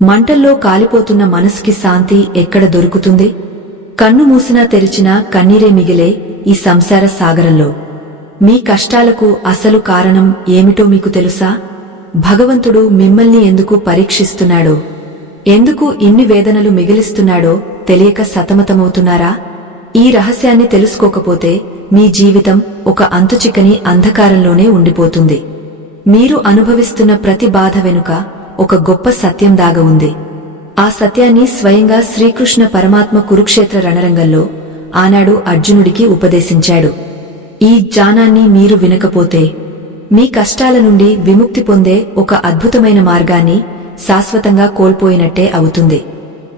మంటల్లో కాలిపోతున్న మనసుకి శాంతి ఎక్కడ దొరుకుతుంది? కన్ను మూసినా తెరిచినా కన్నీరే మిగిలే ఈ సంసార సాగరంలో మీ కష్టాలకు అసలు కారణం ఏమిటో మీకు తెలుసా? భగవంతుడు మిమ్మల్ని ఎందుకు పరీక్షిస్తున్నాడో, ఎందుకు ఇన్ని వేదనలు మిగిలిస్తున్నాడో తెలియక సతమతమవుతున్నారా? ఈ రహస్యాన్ని తెలుసుకోకపోతే మీ జీవితం ఒక అంతుచిక్కని అంధకారంలోనే ఉండిపోతుంది. మీరు అనుభవిస్తున్న ప్రతి బాధ వెనుక ఒక గొప్ప సత్యం దాగి ఉంది. ఆ సత్యాన్ని స్వయంగా శ్రీకృష్ణ పరమాత్మ కురుక్షేత్ర రణరంగంలో ఆనాడు అర్జునుడికి ఉపదేశించాడు. ఈ జ్ఞానాన్ని మీరు వినకపోతే మీ కష్టాల నుండి విముక్తి పొందే ఒక అద్భుతమైన మార్గాన్ని శాశ్వతంగా కోల్పోయినట్టే అవుతుంది.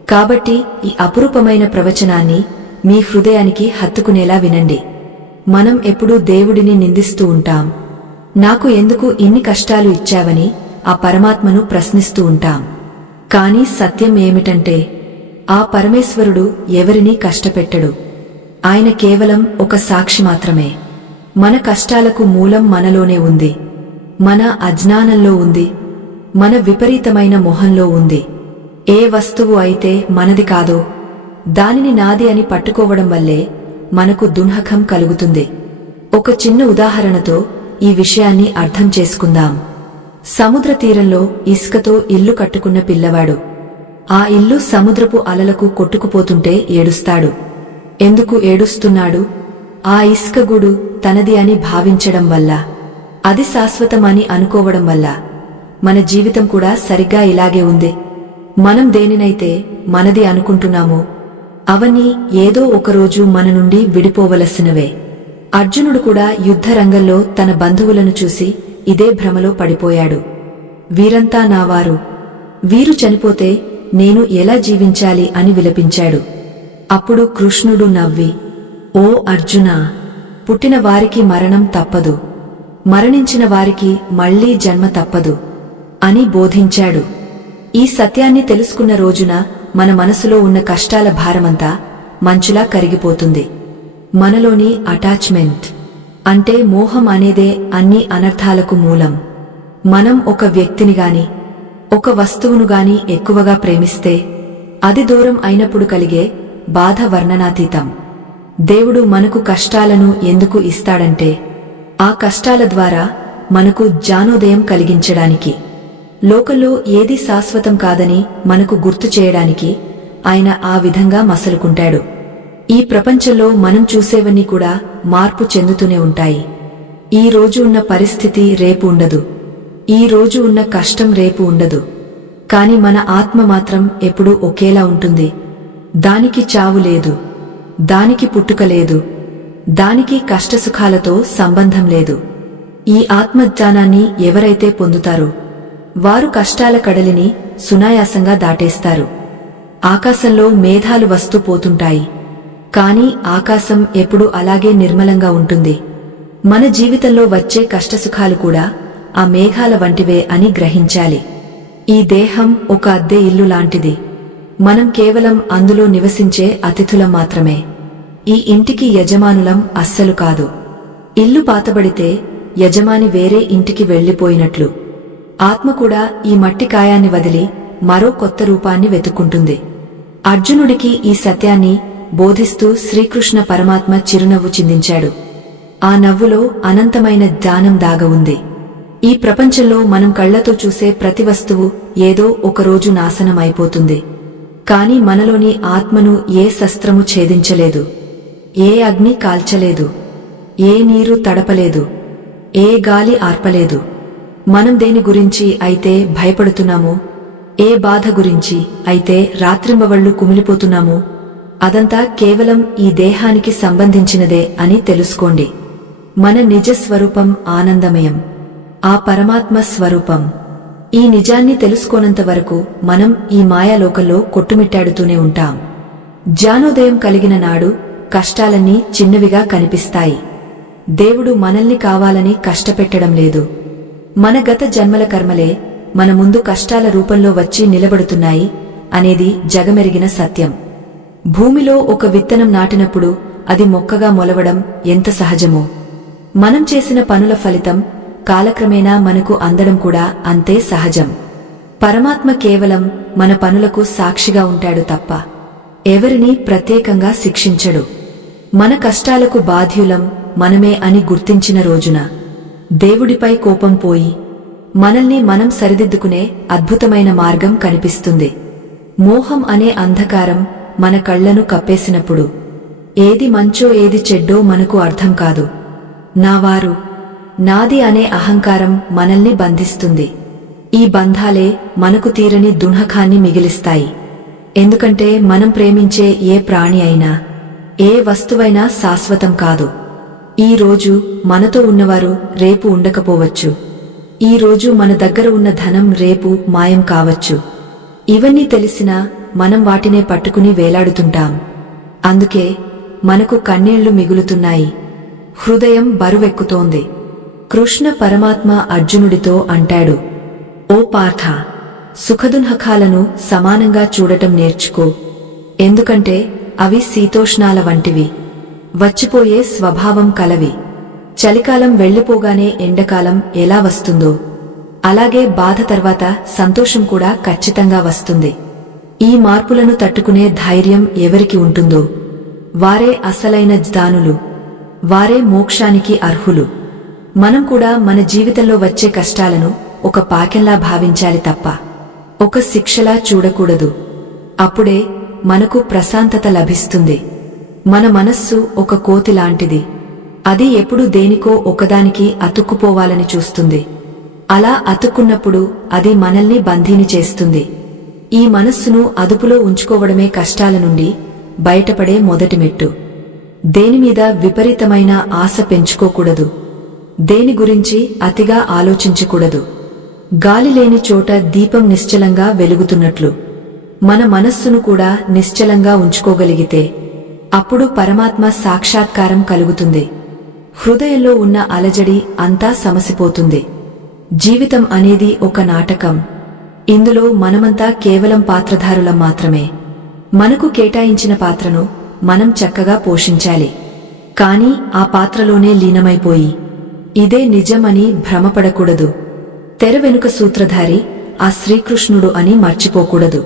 కాబట్టి ఈ అపురూపమైన ప్రవచనాన్ని మీ హృదయానికి హత్తుకునేలా వినండి. మనం ఎప్పుడూ దేవుడిని నిందిస్తూ ఉంటాం. నాకు ఎందుకు ఇన్ని కష్టాలు ఇచ్చావని ఆ పరమాత్మను ప్రశ్నిస్తూ ఉంటాం. కాని సత్యం ఏమిటంటే ఆ పరమేశ్వరుడు ఎవరినీ కష్టపెట్టడు. ఆయన కేవలం ఒక సాక్షి మాత్రమే. మన కష్టాలకు మూలం మనలోనే ఉంది, మన అజ్ఞానంలో ఉంది, మన విపరీతమైన మొహంలో ఉంది. ఏ వస్తువు అయితే మనది కాదో దానిని నాది అని పట్టుకోవడం వల్లే మనకు దున్హకం కలుగుతుంది. ఒక చిన్న ఉదాహరణతో ఈ విషయాన్ని అర్థం చేసుకుందాం. సముద్ర తీరంలో ఇసుకతో ఇల్లు కట్టుకున్న పిల్లవాడు ఆ ఇల్లు సముద్రపు అలలకు కొట్టుకుపోతుంటే ఏడుస్తాడు. ఎందుకు ఏడుస్తున్నాడు? ఆ ఇసుక గూడు తనది అని భావించడం వల్ల, అది శాశ్వతమని అనుకోవడం వల్ల. మన జీవితం కూడా సరిగ్గా ఇలాగే ఉంది. మనం దేనినైతే మనది అనుకుంటున్నామో అవన్నీ ఏదో ఒకరోజు మన నుండి విడిపోవలసినవే. అర్జునుడు కూడా యుద్ధరంగంలో తన బంధువులను చూసి ఇదే భ్రమలో పడిపోయాడు. వీరంతా నావారు, వీరు చనిపోతే నేను ఎలా జీవించాలి అని విలపించాడు. అప్పుడు కృష్ణుడు నవ్వి, ఓ అర్జునా, పుట్టిన వారికి మరణం తప్పదు, మరణించిన వారికి మళ్లీ జన్మ తప్పదు అని బోధించాడు. ఈ సత్యాన్ని తెలుసుకున్న రోజున మన మనసులో ఉన్న కష్టాల భారమంతా మంచులా కరిగిపోతుంది. మనలోని అటాచ్మెంట్ అంటే మోహం అనేదే అన్ని అనర్థాలకు మూలం. మనం ఒక వ్యక్తిని గాని ఒక వస్తువును గాని ఎక్కువగా ప్రేమిస్తే అది దూరం అయినప్పుడు కలిగే బాధ వర్ణనాతీతం. దేవుడు మనకు కష్టాలను ఎందుకు ఇస్తాడంటే ఆ కష్టాల ద్వారా మనకు జ్ఞానోదయం కలిగించడానికి, లోకంలో ఏదీ శాశ్వతం కాదని మనకు గుర్తు చేయడానికి ఆయన ఆ విధంగా మసలుకుంటాడు. ఈ ప్రపంచంలో మనం చూసేవన్నీ కూడా మార్పు చెందుతూనే ఉంటాయి. ఈ రోజు ఉన్న పరిస్థితి రేపు ఉండదు, ఈ రోజు ఉన్న కష్టం రేపు ఉండదు. కాని మన ఆత్మ మాత్రం ఎప్పుడూ ఒకేలా ఉంటుంది. దానికి చావు లేదు, దానికి పుట్టుక లేదు, దానికి కష్టసుఖాలతో సంబంధం లేదు. ఈ ఆత్మజ్ఞానాన్ని ఎవరైతే పొందుతారో వారు కష్టాల కడలిని సునాయాసంగా దాటేస్తారు. ఆకాశంలో మేఘాలు వస్తూ పోతుంటాయి, కాని ఆకాశం ఎప్పుడూ అలాగే నిర్మలంగా ఉంటుంది. మన జీవితంలో వచ్చే కష్టసుఖాలు కూడా ఆ మేఘాల వంటివే అని గ్రహించాలి. ఈ దేహం ఒక అద్దె ఇల్లు లాంటిది. మనం కేవలం అందులో నివసించే అతిథులం మాత్రమే. ఈ ఇంటికి యజమానులం అస్సలు కాదు. ఇల్లు పాతబడితే యజమాని వేరే ఇంటికి వెళ్లిపోయినట్లు ఆత్మ కూడా ఈ మట్టి కాయాన్ని వదిలి మరో కొత్త రూపాన్ని వెతుక్కుంటుంది. అర్జునుడికి ఈ సత్యాన్ని బోధిస్తూ శ్రీకృష్ణ పరమాత్మ చిరునవ్వు చిందించాడు. ఆ నవ్వులో అనంతమైన జ్ఞానం దాగ ఉంది. ఈ ప్రపంచంలో మనం కళ్లతో చూసే ప్రతి వస్తువు ఏదో ఒకరోజు నాశనం అయిపోతుంది. కాని మనలోని ఆత్మను ఏ శస్త్రము ఛేదించలేదు, ఏ అగ్ని కాల్చలేదు, ఏ నీరు తడపలేదు, ఏ గాలి ఆర్పలేదు. మనం దేని గురించి అయితే భయపడుతున్నామో, ఏ బాధ గురించి అయితే రాత్రింబవళ్లు కుమిలిపోతున్నామో అదంతా కేవలం ఈ దేహానికి సంబంధించినదే అని తెలుసుకోండి. మన నిజ స్వరూపం ఆనందమయం, ఆ పరమాత్మ స్వరూపం. ఈ నిజాన్ని తెలుసుకోనంత వరకు మనం ఈ మాయాలోకంలో కొట్టుమిట్టాడుతూనే ఉంటాం. జ్ఞానోదయం కలిగిన నాడు కష్టాలన్నీ చిన్నవిగా కనిపిస్తాయి. దేవుడు మనల్ని కావాలని కష్టపెట్టడం లేదు. మన గత జన్మల కర్మలే మన ముందు కష్టాల రూపంలో వచ్చి నిలబడుతున్నాయి అనేది జగమెరిగిన సత్యం. భూమిలో ఒక విత్తనం నాటినప్పుడు అది మొక్కగా మొలవడం ఎంత సహజమో, మనం చేసిన పనుల ఫలితం కాలక్రమేణా మనకు అందడం కూడా అంతే సహజం. పరమాత్మ కేవలం మన పనులకు సాక్షిగా ఉంటాడు తప్ప ఎవరినీ ప్రత్యేకంగా శిక్షించడు. మన కష్టాలకు బాధ్యులం మనమే అని గుర్తించిన రోజున దేవుడిపై కోపం పోయి మనల్ని మనం సరిదిద్దుకునే అద్భుతమైన మార్గం కనిపిస్తుంది. మోహం అనే అంధకారం మన కళ్లను కప్పేసినప్పుడు ఏది మంచో ఏది చెడ్డో మనకు అర్థం కాదు. నావారు నాది అనే అహంకారం మనల్ని బంధిస్తుంది. ఈ బంధాలే మనకు తీరని దుఃఖాన్ని మిగిలిస్తాయి. ఎందుకంటే మనం ప్రేమించే ఏ ప్రాణి అయినా ఏ వస్తువైనా శాశ్వతం కాదు. ఈ రోజు మనతో ఉన్నవారు రేపు ఉండకపోవచ్చు. ఈ రోజు మన దగ్గర ఉన్న ధనం రేపు మాయం కావచ్చు. ఇవన్నీ తెలిసినా మనం వాటినే పట్టుకుని వేలాడుతుంటాం. అందుకే మనకు కన్నీళ్లు మిగులుతున్నాయి, హృదయం బరువెక్కుతోంది. కృష్ణ పరమాత్మ అర్జునుడితో అంటాడు, ఓ పార్థ, సుఖదుఃఖాలను సమానంగా చూడటం నేర్చుకో. ఎందుకంటే అవి శీతోష్ణాల వంటివి, వచ్చిపోయే స్వభావం కలవి. చలికాలం వెళ్లిపోగానే ఎండకాలం ఎలా వస్తుందో అలాగే బాధ తర్వాత సంతోషం కూడా ఖచ్చితంగా వస్తుంది. ఈ మార్పులను తట్టుకునే ధైర్యం ఎవరికి ఉంటుందో వారే అసలైన జ్ఞానులు, వారే మోక్షానికి అర్హులు. మనం కూడా మన జీవితంలో వచ్చే కష్టాలను ఒక పాకెంలా భావించాలి తప్ప ఒక శిక్షలా చూడకూడదు. అప్పుడే మనకు ప్రశాంతత లభిస్తుంది. మన మనస్సు ఒక కోతి లాంటిది. అది ఎప్పుడూ దేనికో ఒకదానికి అతుక్కుపోవాలని చూస్తుంది. అలా అతుక్కున్నప్పుడు అది మనల్ని బందీని చేస్తుంది. ఈ మనస్సును అదుపులో ఉంచుకోవడమే కష్టాల నుండి బయటపడే మొదటి మెట్టు. దేనిమీద విపరీతమైన ఆశ పెంచుకోకూడదు. దేని గురించి అతిగా ఆలోచించకూడదు. గాలి లేని చోట దీపం నిశ్చలంగా వెలుగుతున్నట్లు మన మనస్సును కూడా నిశ్చలంగా ఉంచుకోగలిగితే అప్పుడు పరమాత్మ సాక్షాత్కారం కలుగుతుంది. హృదయంలో ఉన్న అలజడి అంతా సమసిపోతుంది. జీవితం అనేది ఒక నాటకం. ఇందులో మనమంతా కేవలం పాత్రధారులం మాత్రమే. మనకు కేటాయించిన పాత్రను మనం చక్కగా పోషించాలి. కాని ఆ పాత్రలోనే లీనమైపోయి ఇదే నిజమని భ్రమపడకూడదు. తెర వెనుక సూత్రధారి ఆ శ్రీకృష్ణుడు అని మర్చిపోకూడదు.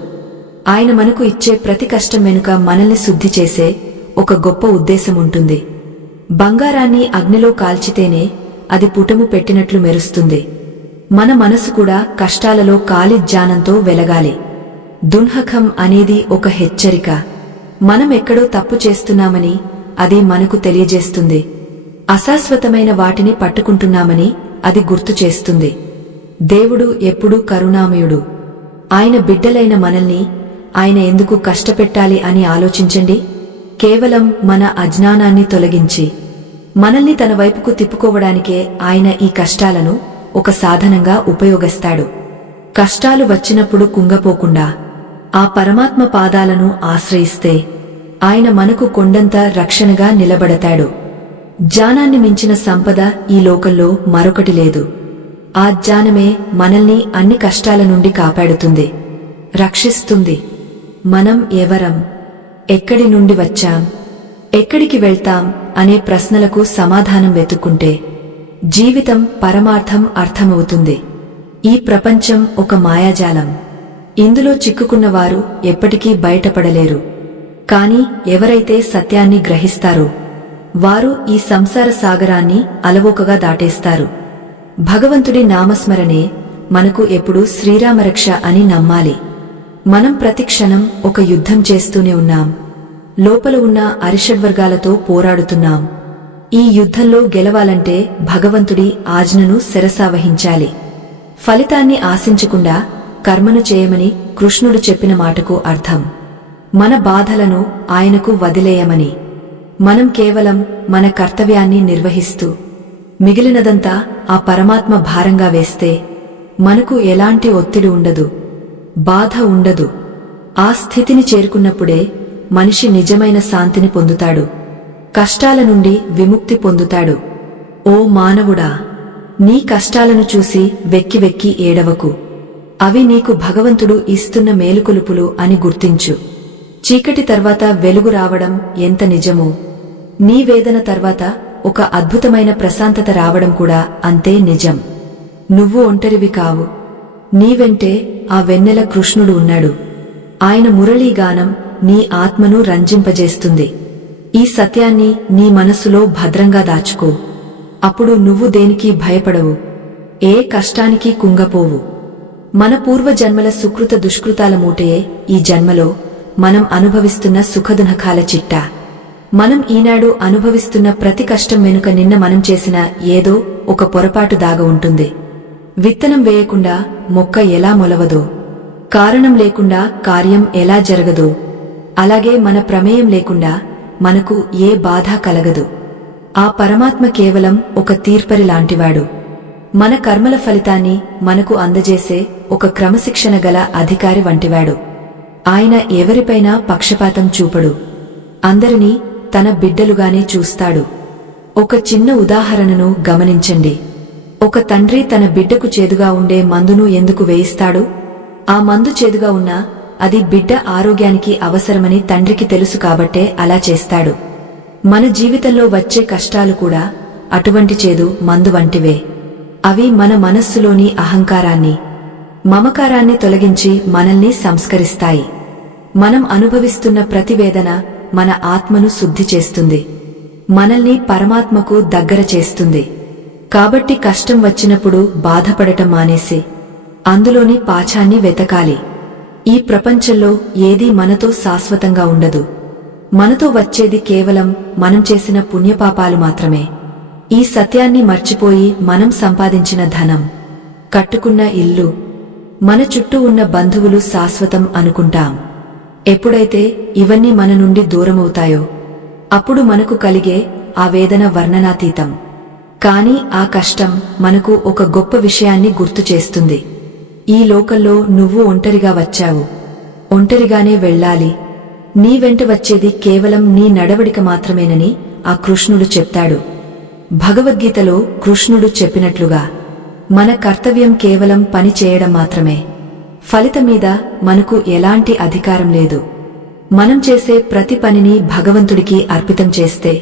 ఆయన మనకు ఇచ్చే ప్రతి కష్టం వెనుక మనల్ని శుద్ధి చేసే ఒక గొప్ప ఉద్దేశముంటుంది. బంగారాన్ని అగ్నిలో కాల్చితేనే అది పుటము పెట్టినట్లు మెరుస్తుంది. మన మనసు కూడా కష్టాలలో కాలి జ్ఞానంతో వెలగాలి. దుఃఖం అనేది ఒక హెచ్చరిక. మనం ఎక్కడో తప్పు చేస్తున్నామని అది మనకు తెలియజేస్తుంది. అశాశ్వతమైన వాటిని పట్టుకుంటున్నామని అది గుర్తు చేస్తుంది. దేవుడు ఎప్పుడూ కరుణామయుడు. ఆయన బిడ్డలైన మనల్ని ఆయన ఎందుకు కష్టపెట్టాలి అని ఆలోచించండి. కేవలం మన అజ్ఞానాన్ని తొలగించి మనల్ని తన వైపుకు తిప్పుకోవడానికే ఆయన ఈ కష్టాలను ఒక సాధనంగా ఉపయోగిస్తాడు. కష్టాలు వచ్చినప్పుడు కుంగపోకుండా ఆ పరమాత్మ పాదాలను ఆశ్రయిస్తే ఆయన మనకు కొండంత రక్షణగా నిలబడతాడు. జ్ఞానాన్ని మించిన సంపద ఈ లోకంలో మరొకటి లేదు. ఆ జ్ఞానమే మనల్ని అన్ని కష్టాల నుండి కాపాడుతుంది, రక్షిస్తుంది. మనం ఎవరం, ఎక్కడి నుండి వచ్చాం, ఎక్కడికి వెళ్తాం అనే ప్రశ్నలకు సమాధానం వెతుక్కుంటే జీవితం పరమార్థం అర్థమవుతుంది. ఈ ప్రపంచం ఒక మాయాజాలం. ఇందులో చిక్కుకున్నవారు ఎప్పటికీ బయటపడలేరు. కాని ఎవరైతే సత్యాన్ని గ్రహిస్తారో వారు ఈ సంసార సాగరాన్ని అలవోకగా దాటేస్తారు. భగవంతుడి నామస్మరణే మనకు ఎప్పుడూ శ్రీరామరక్ష అని నమ్మాలి. మనం ప్రతిక్షణం ఒక యుద్ధం చేస్తూనే ఉన్నాం. లోపల ఉన్న అరిషడ్వర్గాలతో పోరాడుతున్నాం. ఈ యుద్ధంలో గెలవాలంటే భగవంతుడి ఆజ్ఞను శిరసావహించాలి. ఫలితాన్ని ఆశించకుండా కర్మను చేయమని కృష్ణుడు చెప్పిన మాటకు అర్థం మన బాధలను ఆయనకు వదిలేయమని. మనం కేవలం మన కర్తవ్యాన్ని నిర్వహిస్తూ మిగిలినదంతా ఆ పరమాత్మ భారంగా వేస్తే మనకు ఎలాంటి ఒత్తిడి ఉండదు, బాధ ఉండదు. ఆ స్థితిని చేరుకున్నప్పుడే మనిషి నిజమైన శాంతిని పొందుతాడు, కష్టాల నుండి విముక్తి పొందుతాడు. ఓ మానవుడా, నీ కష్టాలను చూసి వెక్కి వెక్కి ఏడవకు. అవి నీకు భగవంతుడు ఇస్తున్న మేలుకొలుపులు అని గుర్తించు. చీకటి తర్వాత వెలుగు రావడం ఎంత నిజమో, నీ వేదన తర్వాత ఒక అద్భుతమైన ప్రశాంతత రావడం కూడా అంతే నిజం. నువ్వు ఒంటరివి కావు. నీవెంటే ఆ వెన్నెల కృష్ణుడు ఉన్నాడు. ఆయన మురళీగానం నీ ఆత్మను రంజింపజేస్తుంది. ఈ సత్యాన్ని నీ మనసులో భద్రంగా దాచుకో. అప్పుడు నువ్వు దేనికి భయపడవు, ఏ కష్టానికి కుంగపోవు. మన పూర్వజన్మల సుకృత దుష్కృతాల మూటయే ఈ జన్మలో మనం అనుభవిస్తున్న సుఖదునఖాల చిట్టా. మనం ఈనాడు అనుభవిస్తున్న ప్రతి కష్టం వెనుక నిన్న మనం చేసిన ఏదో ఒక పొరపాటు దాగ ఉంటుంది. విత్తనం వేయకుండా మొక్క ఎలా మొలవదో, కారణం లేకుండా కార్యం ఎలా జరగదో, అలాగే మన ప్రమేయం లేకుండా మనకు ఏ బాధ కలగదు. ఆ పరమాత్మ కేవలం ఒక తీర్పరి లాంటివాడు. మన కర్మల ఫలితాన్ని మనకు అందజేసే ఒక క్రమశిక్షణ గల అధికారి వంటివాడు. ఆయన ఎవరిపైనా పక్షపాతం చూపడు, అందరినీ తన బిడ్డలుగానే చూస్తాడు. ఒక చిన్న ఉదాహరణను గమనించండి. ఒక తండ్రి తన బిడ్డకు చేదుగా ఉండే మందును ఎందుకు వేయిస్తాడు? ఆ మందు చేదుగా ఉన్నా అది బిడ్డ ఆరోగ్యానికి అవసరమని తండ్రికి తెలుసు కాబట్టే అలా చేస్తాడు. మన జీవితంలో వచ్చే కష్టాలు కూడా అటువంటి చేదు మందు వంటివే. అవి మన మనస్సులోని అహంకారాన్ని, మమకారాన్ని తొలగించి మనల్ని సంస్కరిస్తాయి. మనం అనుభవిస్తున్న ప్రతి వేదన మన ఆత్మను శుద్ధి చేస్తుంది, మనల్ని పరమాత్మకు దగ్గర చేస్తుంది. కాబట్టి కష్టం వచ్చినప్పుడు బాధపడటం మానేసి అందులోని పాఠాన్ని వెతకాలి. ఈ ప్రపంచంలో ఏదీ మనతో శాశ్వతంగా ఉండదు. మనతో వచ్చేది కేవలం మనం చేసిన పుణ్యపాపాలు మాత్రమే. ఈ సత్యాన్ని మర్చిపోయి మనం సంపాదించిన ధనం, కట్టుకున్న ఇల్లు, మన చుట్టూ ఉన్న బంధువులు శాశ్వతం అనుకుంటాం. ఎప్పుడైతే ఇవన్నీ మన నుండి దూరమవుతాయో అప్పుడు మనకు కలిగే ఆ వేదన వర్ణనాతీతం. కాని ఆ కష్టం మనకు ఒక గొప్ప విషయాన్ని గుర్తు చేస్తుంది. ఈ లోకంలో నువ్వు ఒంటరిగా వచ్చావు, ఒంటరిగానే వెళ్ళాలి. నీ వెంట వచ్చేది కేవలం నీ నడవడిక మాత్రమేనని ఆ కృష్ణుడు చెప్తాడు. భగవద్గీతలో కృష్ణుడు చెప్పినట్లుగా మన కర్తవ్యం కేవలం పని చేయడం మాత్రమే. ఫలితం మీద మనకు ఎలాంటి అధికారం లేదు. మనం చేసే ప్రతి పనిని భగవంతుడికి అర్పితం చేస్తే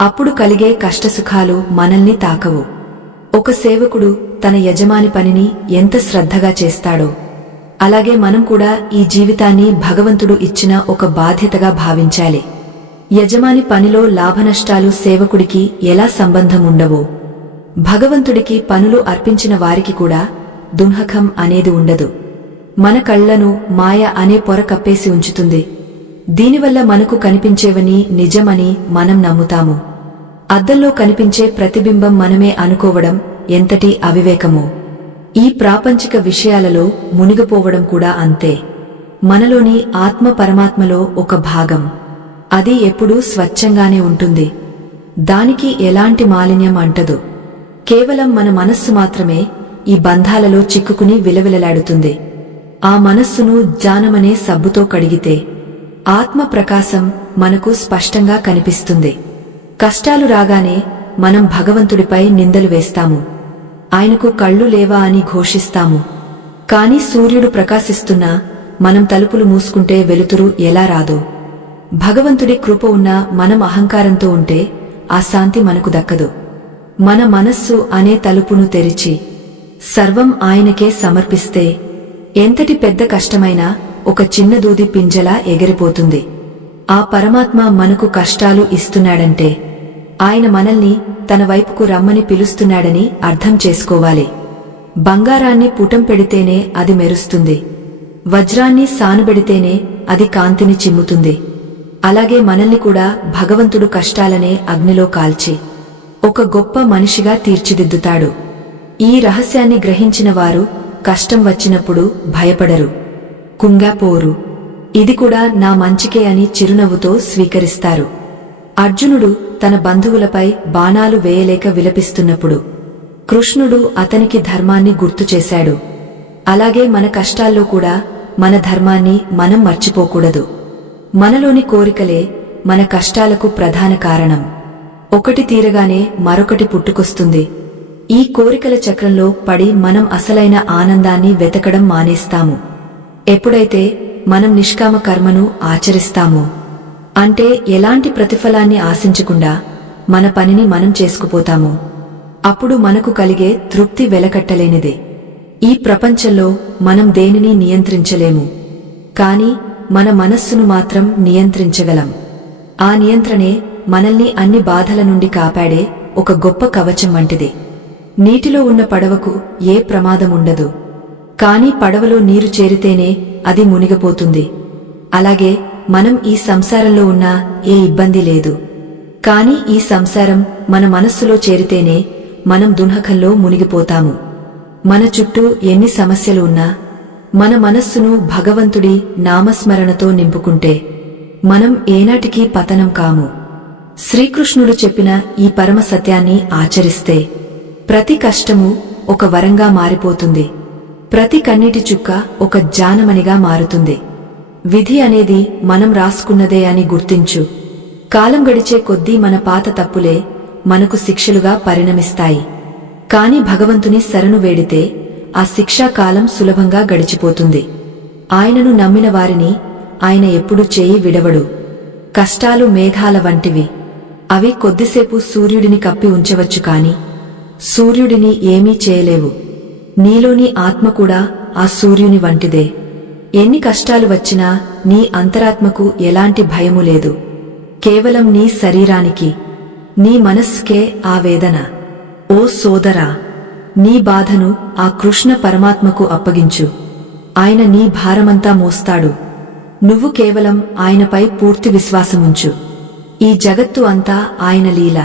అప్పుడు కలిగే కష్టసుఖాలు మనల్ని తాకవు. ఒక సేవకుడు తన యజమాని పనిని ఎంత శ్రద్ధగా చేస్తాడో అలాగే మనం కూడా ఈ జీవితాన్ని భగవంతుడు ఇచ్చిన ఒక బాధ్యతగా భావించాలి. యజమాని పనిలో లాభనష్టాలు సేవకుడికి ఎలా సంబంధం ఉండవో భగవంతుడికి పనులు అర్పించిన వారికి కూడా దున్హకం అనేది ఉండదు. మన కళ్లను మాయ అనే పొర కప్పేసి ఉంచుతుంది. దీనివల్ల మనకు కనిపించేవని నిజమని మనం నమ్ముతాము. అద్దంలో కనిపించే ప్రతిబింబం మనమే అనుకోవడం ఎంతటి అవివేకమో ఈ ప్రాపంచిక విషయాలలో మునిగిపోవడం కూడా అంతే. మనలోని ఆత్మ పరమాత్మలో ఒక భాగం. అది ఎప్పుడూ స్వచ్ఛంగానే ఉంటుంది. దానికి ఎలాంటి మాలిన్యం అంటదు. కేవలం మన మనస్సు మాత్రమే ఈ బంధాలలో చిక్కుకుని విలవిలలాడుతుంది. ఆ మనస్సును జ్ఞానమనే సబ్బుతో కడిగితే ఆత్మ ప్రకాశం మనకు స్పష్టంగా కనిపిస్తుంది. కష్టాలు రాగానే మనం భగవంతుడిపై నిందలు వేస్తాము, ఆయనకు కళ్ళు లేవా అని ఘోషిస్తాము. కాని సూర్యుడు ప్రకాశిస్తున్నా మనం తలుపులు మూసుకుంటే వెలుతురు ఎలా రాదో, భగవంతుడి కృప ఉన్నా మనం అహంకారంతో ఉంటే ఆ శాంతి మనకు దక్కదు. మన మనస్సు అనే తలుపును తెరిచి సర్వం ఆయనకే సమర్పిస్తే ఎంతటి పెద్ద కష్టమైనా ఒక చిన్న దూది పింజలా ఎగిరిపోతుంది. ఆ పరమాత్మ మనకు కష్టాలు ఇస్తున్నాడంటే ఆయన మనల్ని తన వైపుకు రమ్మని పిలుస్తున్నాడని అర్థం చేసుకోవాలి. బంగారాన్ని పుటం పెడితేనే అది మెరుస్తుంది, వజ్రాన్ని సానుబెడితేనే అది కాంతిని చిమ్ముతుంది. అలాగే మనల్ని కూడా భగవంతుడు కష్టాలనే అగ్నిలో కాల్చి ఒక గొప్ప మనిషిగా తీర్చిదిద్దుతాడు. ఈ రహస్యాన్ని గ్రహించిన వారు కష్టం వచ్చినప్పుడు భయపడరు, కుంగాపోరు. ఇది కూడా నా మంచికే అని చిరునవ్వుతో స్వీకరిస్తారు. అర్జునుడు తన బంధువులపై బాణాలు వేయలేక విలపిస్తున్నప్పుడు కృష్ణుడు అతనికి ధర్మాన్ని గుర్తుచేశాడు. అలాగే మన కష్టాల్లో కూడా మన ధర్మాన్ని మనం మర్చిపోకూడదు. మనలోని కోరికలే మన కష్టాలకు ప్రధాన కారణం. ఒకటి తీరగానే మరొకటి పుట్టుకొస్తుంది. ఈ కోరికల చక్రంలో పడి మనం అసలైన ఆనందాన్ని వెతకడం మానేస్తాము. ఎప్పుడైతే మనం నిష్కామ కర్మను ఆచరిస్తామో, అంటే ఎలాంటి ప్రతిఫలాన్ని ఆశించకుండా మన పనిని మనం చేసుకుపోతామో, అప్పుడు మనకు కలిగే తృప్తి వెలకట్టలేనిదే. ఈ ప్రపంచంలో మనం దేనిని నియంత్రించలేము, కాని మన మనస్సును మాత్రం నియంత్రించగలం. ఆ నియంత్రణే మనల్ని అన్ని బాధల నుండి కాపాడే ఒక గొప్ప కవచం వంటిది. నీటిలో ఉన్న పడవకు ఏ ప్రమాదముండదు, కాని పడవలో నీరు చేరితేనే అది మునిగిపోతుంది. అలాగే మనం ఈ సంసారంలో ఉన్నా ఏ ఇబ్బంది లేదు, కాని ఈ సంసారం మన మనస్సులో చేరితేనే మనం దుఃఖంలో మునిగిపోతాము. మన చుట్టూ ఎన్ని సమస్యలు ఉన్నా మన మనస్సును భగవంతుడి నామస్మరణతో నింపుకుంటే మనం ఏనాటికీ పతనం కాము. శ్రీకృష్ణుడు చెప్పిన ఈ పరమ సత్యాన్ని ఆచరిస్తే ప్రతి కష్టము ఒక వరంగా మారిపోతుంది, ప్రతి కన్నీటి చుక్క ఒక జానమణిగా మారుతుంది. విధి అనేది మనం రాసుకున్నదే అని గుర్తించు. కాలం గడిచే కొద్దీ మన పాత తప్పులే మనకు శిక్షలుగా పరిణమిస్తాయి. కాని భగవంతుని శరణు వేడితే ఆ శిక్షాకాలం సులభంగా గడిచిపోతుంది. ఆయనను నమ్మిన వారిని ఆయన ఎప్పుడూ చేయి విడవడు. కష్టాలు మేఘాల వంటివి, అవి కొద్దిసేపు సూర్యుడిని కప్పి ఉంచవచ్చు, కాని సూర్యుడిని ఏమీ చేయలేవు. నీలోని ఆత్మ కూడా ఆ సూర్యుని వంటిదే. ఎన్ని కష్టాలు వచ్చినా నీ అంతరాత్మకు ఎలాంటి భయము లేదు. కేవలం నీ శరీరానికి, నీ మనస్సుకే ఆ వేదన. ఓ సోదరా, నీ బాధను ఆ కృష్ణ పరమాత్మకు అప్పగించు. ఆయన నీ భారమంతా మోస్తాడు. నువ్వు కేవలం ఆయనపై పూర్తి విశ్వాసముంచు. ఈ జగత్తు అంతా ఆయన లీల.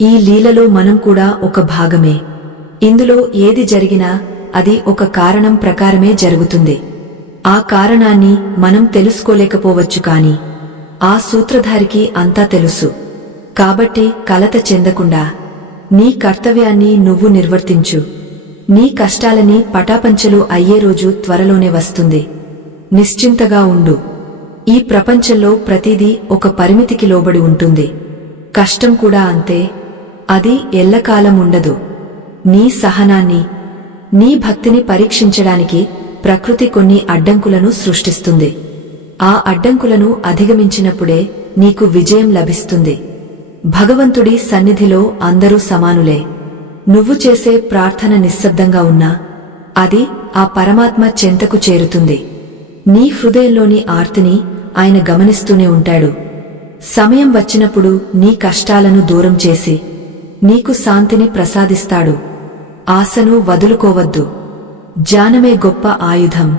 ఈ లీలలో మనం కూడా ఒక భాగమే. ఇందులో ఏది జరిగినా అది ఒక కారణం ప్రకారమే జరుగుతుంది. ఆ కారణాన్ని మనం తెలుసుకోలేకపోవచ్చు, కాని ఆ సూత్రధారికి అంతా తెలుసు. కాబట్టి కలత చెందకుండా నీ కర్తవ్యాన్ని నువ్వు నిర్వర్తించు. నీ కష్టాలని పటాపంచలు అయ్యే రోజు త్వరలోనే వస్తుంది. నిశ్చింతగా ఉండు. ఈ ప్రపంచంలో ప్రతిదీ ఒక పరిమితికి లోబడి ఉంటుంది. కష్టం కూడా అంతే, అది ఎల్లకాలం ఉండదు. నీ సహనాన్ని, నీ భక్తిని పరీక్షించడానికి ప్రకృతి కొన్ని అడ్డంకులను సృష్టిస్తుంది. ఆ అడ్డంకులను అధిగమించినప్పుడే నీకు విజయం లభిస్తుంది. భగవంతుడి సన్నిధిలో అందరూ సమానులే. నువ్వు చేసే ప్రార్థన నిశ్శబ్దంగా ఉన్నా అది ఆ పరమాత్మ చెంతకు చేరుతుంది. నీ హృదయంలోని ఆర్తిని ఆయన గమనిస్తూనే ఉంటాడు. సమయం వచ్చినప్పుడు నీ కష్టాలను దూరం చేసి నీకు శాంతిని ప్రసాదిస్తాడు. ఆశను వదులుకోవద్దు. జ్ఞానమే గొప్ప ఆయుధం.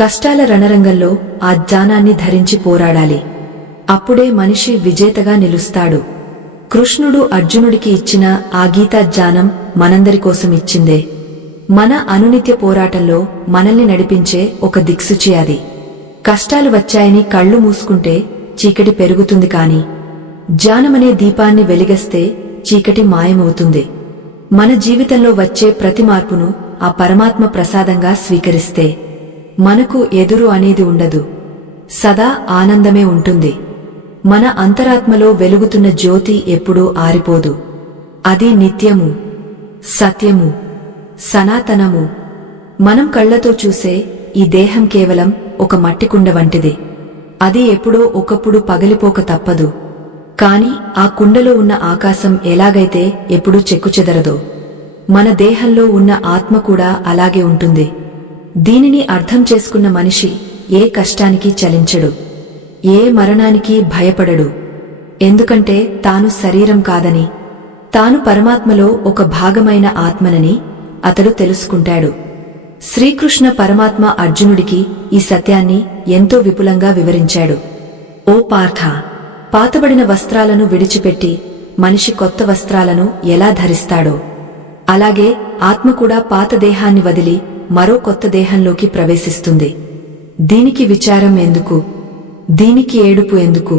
కష్టాల రణరంగంలో ఆ జ్ఞానాన్ని ధరించి పోరాడాలి. అప్పుడే మనిషి విజేతగా నిలుస్తాడు. కృష్ణుడు అర్జునుడికి ఇచ్చిన ఆ గీతా జ్ఞానం మనందరి కోసం ఇచ్చిందే. మన అనునిత్య పోరాటంలో మనల్ని నడిపించే ఒక దిక్సూచి అది. కష్టాలు వచ్చాయని కళ్ళు మూసుకుంటే చీకటి పెరుగుతుంది, కాని జ్ఞానమనే దీపాన్ని వెలిగిస్తే చీకటి మాయమవుతుంది. మన జీవితంలో వచ్చే ప్రతి మార్పును ఆ పరమాత్మ ప్రసాదంగా స్వీకరిస్తే మనకు ఎదురు అనేది ఉండదు. సదా ఆనందమే ఉంటుంది. మన అంతరాత్మలో వెలుగుతున్న జ్యోతి ఎప్పుడూ ఆరిపోదు. అది నిత్యము, సత్యము, సనాతనము. మనం కళ్లతో చూసే ఈ దేహం కేవలం ఒక మట్టికుండ వంటిది. అది ఎప్పుడో ఒకప్పుడు పగిలిపోక తప్పదు. కాని ఆ కుండలో ఉన్న ఆకాశం ఎలాగైతే ఎప్పుడూ చెక్కుచెదరదో మన దేహంలో ఉన్న ఆత్మ కూడా అలాగే ఉంటుంది. దీనిని అర్థం చేసుకున్న మనిషి ఏ కష్టానికి చలించడు, ఏ మరణానికి భయపడడు. ఎందుకంటే తాను శరీరం కాదని, తాను పరమాత్మలో ఒక భాగమైన ఆత్మనని అతడు తెలుసుకుంటాడు. శ్రీకృష్ణ పరమాత్మ అర్జునుడికి ఈ సత్యాన్ని ఎంతో విపులంగా వివరించాడు. ఓ పార్థ, పాతబడిన వస్త్రాలను విడిచిపెట్టి మనిషి కొత్త వస్త్రాలను ఎలా ధరిస్తాడో అలాగే ఆత్మ కూడా పాత దేహాన్ని వదిలి మరో కొత్త దేహంలోకి ప్రవేశిస్తుంది. దీనికి విచారం ఎందుకు? దీనికి ఏడుపు ఎందుకు?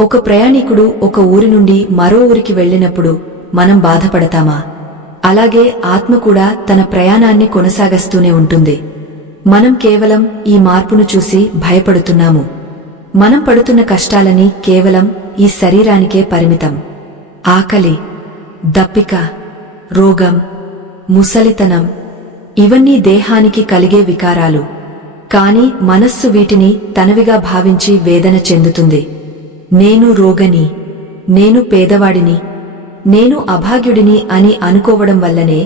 ఒక ప్రయాణికుడు ఒక ఊరి నుండి మరో ఊరికి వెళ్ళినప్పుడు మనం బాధపడతామా? అలాగే ఆత్మ కూడా తన ప్రయాణాన్ని కొనసాగిస్తూనే ఉంటుంది. మనం కేవలం ఈ మార్పును చూసి భయపడుతున్నాము. మనం పడుతున్న కష్టాలని కేవలం ఈ శరీరానికే పరిమితం. ఆకలి, దప్పిక, రోగం, ముసలితనం ఇవన్నీ దేహానికి కలిగే వికారాలు. కాని మనస్సు వీటిని తనవిగా భావించి వేదన చెందుతుంది. నేను రోగని, నేను పేదవాడిని, నేను అభాగ్యుడిని అని అనుకోవడం వల్లనే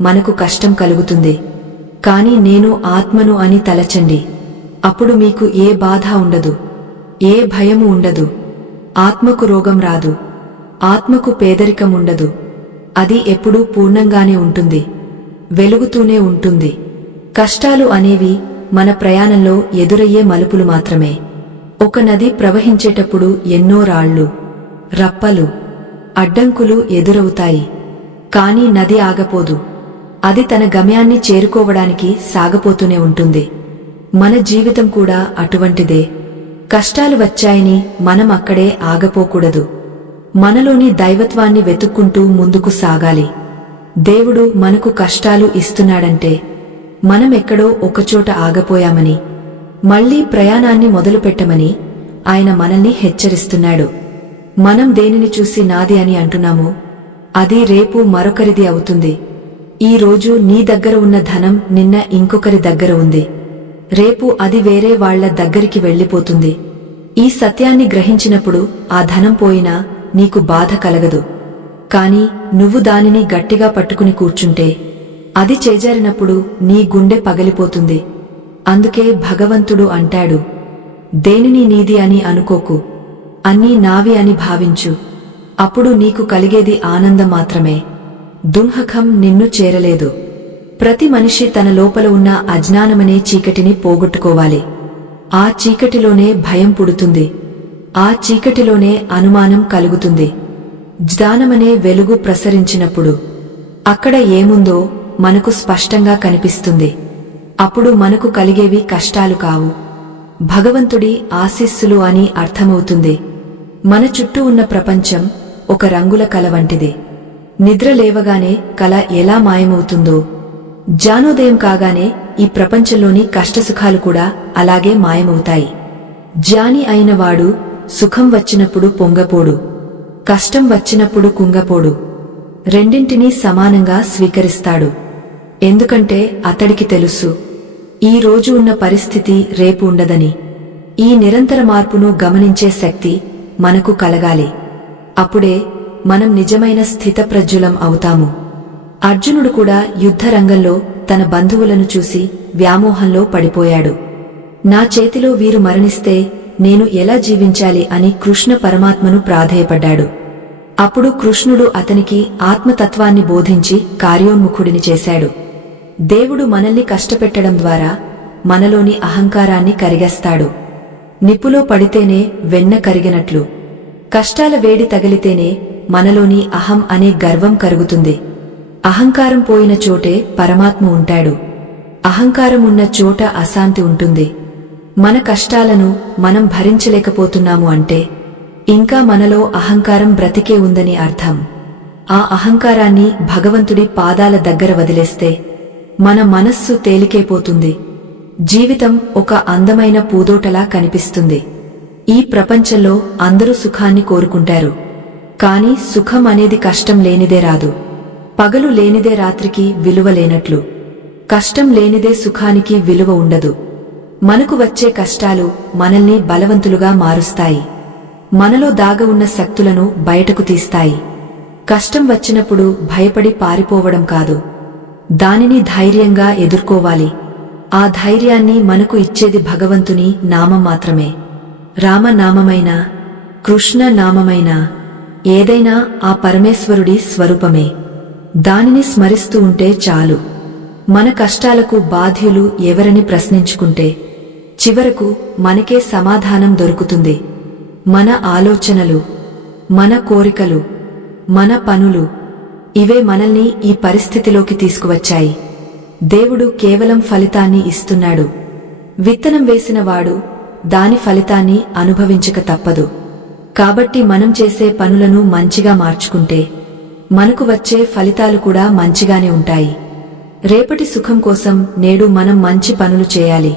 మనకు కష్టం కలుగుతుంది. కాని నేను ఆత్మను అని తలచండి. అప్పుడు మీకు ఏ బాధ ఉండదు, ఏ భయము ఉండదు. ఆత్మకు రోగం రాదు, ఆత్మకు పేదరికం ఉండదు. అది ఎప్పుడూ పూర్ణంగానే ఉంటుంది, వెలుగుతూనే ఉంటుంది. కష్టాలు అనేవి మన ప్రయాణంలో ఎదురయ్యే మలుపులు మాత్రమే. ఒక నది ప్రవహించేటప్పుడు ఎన్నో రాళ్ళు, రప్పలు, అడ్డంకులు ఎదురవుతాయి. కాని నది ఆగపోదు. అది తన గమ్యాన్ని చేరుకోవడానికి సాగపోతూనే ఉంటుంది. మన జీవితం కూడా అటువంటిదే. కష్టాలు వచ్చాయని మనం అక్కడే ఆగపోకూడదు. మనలోని దైవత్వాన్ని వెతుక్కుంటూ ముందుకు సాగాలి. దేవుడు మనకు కష్టాలు ఇస్తున్నాడంటే మనమెక్కడో ఒకచోట ఆగపోయామని, మళ్లీ ప్రయాణాన్ని మొదలుపెట్టమని ఆయన మనల్ని హెచ్చరిస్తున్నాడు. మనం దేనిని చూసి నాది అని అంటున్నామో అది రేపు మరొకరిది అవుతుంది. ఈ రోజు నీ దగ్గర ఉన్న ధనం నిన్న ఇంకొకరి దగ్గర ఉంది, రేపు అది వేరే వాళ్ల దగ్గరికి వెళ్లిపోతుంది. ఈ సత్యాన్ని గ్రహించినప్పుడు ఆ ధనం పోయినా నీకు బాధ కలగదు. కాని నువ్వు దానిని గట్టిగా పట్టుకుని కూర్చుంటే అది చేజారినప్పుడు నీ గుండె పగిలిపోతుంది. అందుకే భగవంతుడు అంటాడు, దేనిని నీది అని అనుకోకు, అన్నీ నావి అని భావించు. అప్పుడు నీకు కలిగేది ఆనందం మాత్రమే. దుంహకం నిన్ను చేరలేదు. ప్రతి మనిషి తన లోపల ఉన్న అజ్ఞానమనే చీకటిని పోగొట్టుకోవాలి. ఆ చీకటిలోనే భయం పుడుతుంది, ఆ చీకటిలోనే అనుమానం కలుగుతుంది. జ్ఞానమనే వెలుగు ప్రసరించినప్పుడు అక్కడ ఏముందో మనకు స్పష్టంగా కనిపిస్తుంది. అప్పుడు మనకు కలిగేవి కష్టాలు కావు, భగవంతుడి ఆశీస్సులు అని అర్థమవుతుంది. మన చుట్టూ ఉన్న ప్రపంచం ఒక రంగుల కల వంటిది. నిద్ర లేవగానే కల ఎలా మాయమవుతుందో, జ్ఞానోదయం కాగానే ఈ ప్రపంచంలోని కష్టసుఖాలు కూడా అలాగే మాయమవుతాయి. జ్ఞాని అయినవాడు సుఖం వచ్చినప్పుడు పొంగపోడు, కష్టం వచ్చినప్పుడు కుంగపోడు. రెండింటినీ సమానంగా స్వీకరిస్తాడు. ఎందుకంటే అతడికి తెలుసు, ఈ రోజు ఉన్న పరిస్థితి రేపు ఉండదని. ఈ నిరంతర మార్పును గమనించే శక్తి మనకు కలగాలి. అప్పుడే మనం నిజమైన స్థితప్రజ్ఞులం అవుతాము. అర్జునుడు కూడా యుద్ధరంగంలో తన బంధువులను చూసి వ్యామోహంలో పడిపోయాడు. నా చేతిలో వీరు మరణిస్తే నేను ఎలా జీవించాలి అని కృష్ణ పరమాత్మను ప్రాధేయపడ్డాడు. అప్పుడు కృష్ణుడు అతనికి ఆత్మతత్వాన్ని బోధించి కార్యోన్ముఖుడిని చేశాడు. దేవుడు మనల్ని కష్టపెట్టడం ద్వారా మనలోని అహంకారాన్ని కరిగేస్తాడు. నిప్పులో పడితేనే వెన్న కరిగినట్లు కష్టాల వేడి తగిలితేనే మనలోని అహం అనే గర్వం కరుగుతుంది. అహంకారం పోయిన చోటే పరమాత్మ ఉంటాడు. అహంకారం ఉన్న చోట అశాంతి ఉంటుంది. మన కష్టాలను మనం భరించలేకపోతున్నాము అంటే ఇంకా మనలో అహంకారం బ్రతికే ఉందని అర్థం. ఆ అహంకారాన్ని భగవంతుడి పాదాల దగ్గర వదిలేస్తే మన మనస్సు తేలికైపోతుంది. జీవితం ఒక అందమైన పూదోటలా కనిపిస్తుంది. ఈ ప్రపంచంలో అందరూ సుఖాన్ని కోరుకుంటారు. కాని సుఖం అనేది కష్టం లేనిదే రాదు. పగలు లేనిదే రాత్రికి విలువ లేనట్లు కష్టం లేనిదే సుఖానికి విలువ ఉండదు. మనకు వచ్చే కష్టాలు మనల్ని బలవంతులుగా మారుస్తాయి. మనలో దాగ ఉన్న శక్తులను బయటకు తీస్తాయి. కష్టం వచ్చినప్పుడు భయపడి పారిపోవడం కాదు, దానిని ధైర్యంగా ఎదుర్కోవాలి. ఆ ధైర్యాన్ని మనకు ఇచ్చేది భగవంతుని నామం మాత్రమే. రామనామమైనా కృష్ణ నామమైనా ఏదైనా ఆ పరమేశ్వరుడి స్వరూపమే. దానిని స్మరిస్తూ ఉంటే చాలు. మన కష్టాలకు బాధ్యులు ఎవరని ప్రశ్నించుకుంటే చివరకు మనకే సమాధానం దొరుకుతుంది. మన ఆలోచనలు, మన కోరికలు, మన పనులు ఇవే మనల్ని ఈ పరిస్థితిలోకి తీసుకువచ్చాయి. దేవుడు కేవలం ఫలితాన్ని ఇస్తున్నాడు. విత్తనం వేసినవాడు దాని ఫలితాన్ని అనుభవించక తప్పదు. కాబట్టి మనం చేసే పనులను మంచిగా మార్చుకుంటే మనకు వచ్చే ఫలితాలు కూడా మంచిగానే ఉంటాయి. రేపటి సుఖం కోసం నేడు మనం మంచి పనులు చేయాలి.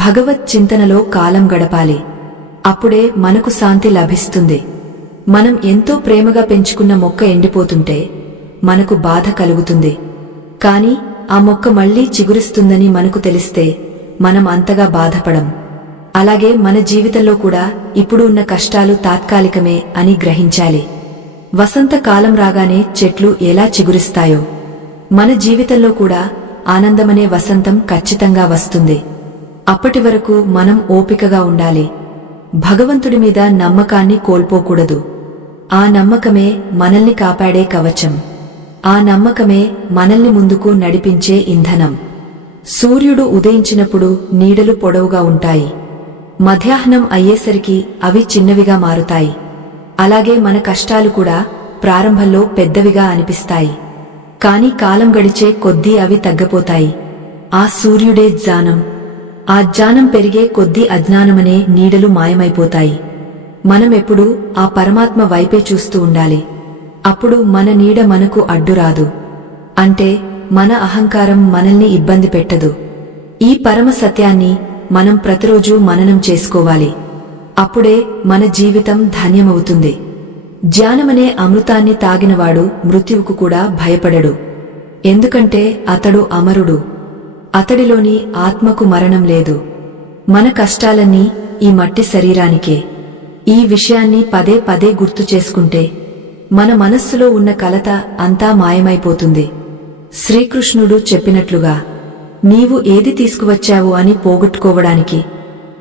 భగవత్ చింతనలో కాలం గడపాలి. అప్పుడే మనకు శాంతి లభిస్తుంది. మనం ఎంతో ప్రేమగా పెంచుకున్న మొక్క ఎండిపోతుంటే మనకు బాధ కలుగుతుంది. కాని ఆ మొక్క మళ్లీ చిగురిస్తుందని మనకు తెలిస్తే మనం అంతగా బాధపడం. అలాగే మన జీవితంలో కూడా ఇప్పుడు ఉన్న కష్టాలు తాత్కాలికమే అని గ్రహించాలి. వసంత కాలం రాగానే చెట్లు ఎలా చిగురిస్తాయో మన జీవితంలో కూడా ఆనందమనే వసంతం ఖచ్చితంగా వస్తుంది. అప్పటి వరకు మనం ఓపికగా ఉండాలి. భగవంతుడి మీద నమ్మకాన్ని కోల్పోకూడదు. ఆ నమ్మకమే మనల్ని కాపాడే కవచం. ఆ నమ్మకమే మనల్ని ముందుకు నడిపించే ఇంధనం. సూర్యుడు ఉదయించినప్పుడు నీడలు పొడవుగా ఉంటాయి. మధ్యాహ్నం అయ్యేసరికి అవి చిన్నవిగా మారుతాయి. అలాగే మన కష్టాలు కూడా ప్రారంభంలో పెద్దవిగా అనిపిస్తాయి. కాని కాలం గడిచే కొద్దీ అవి తగ్గపోతాయి. ఆ సూర్యుడే జ్ఞానం. ఆ జ్ఞానం పెరిగే కొద్దీ అజ్ఞానమనే నీడలు మాయమైపోతాయి. మనమెప్పుడూ ఆ పరమాత్మ వైపే చూస్తూ ఉండాలి. అప్పుడు మన నీడ మనకు అడ్డురాదు. అంటే మన అహంకారం మనల్ని ఇబ్బంది పెట్టదు. ఈ పరమ సత్యాన్ని మనం ప్రతిరోజూ మననం చేసుకోవాలి. అప్పుడే మన జీవితం ధన్యమవుతుంది. జ్ఞానమనే అమృతాన్ని తాగినవాడు మృత్యువుకు కూడా భయపడడు. ఎందుకంటే అతడు అమరుడు. అతడిలోని ఆత్మకు మరణం లేదు. మన కష్టాలన్నీ ఈ మట్టి శరీరానికే. ఈ విషయాన్ని పదే పదే గుర్తు చేసుకుంటే మన మనస్సులో ఉన్న కలత అంతా మాయమైపోతుంది. శ్రీకృష్ణుడు చెప్పినట్లుగా, నీవు ఏది తీసుకువచ్చావు అని పోగొట్టుకోవడానికి,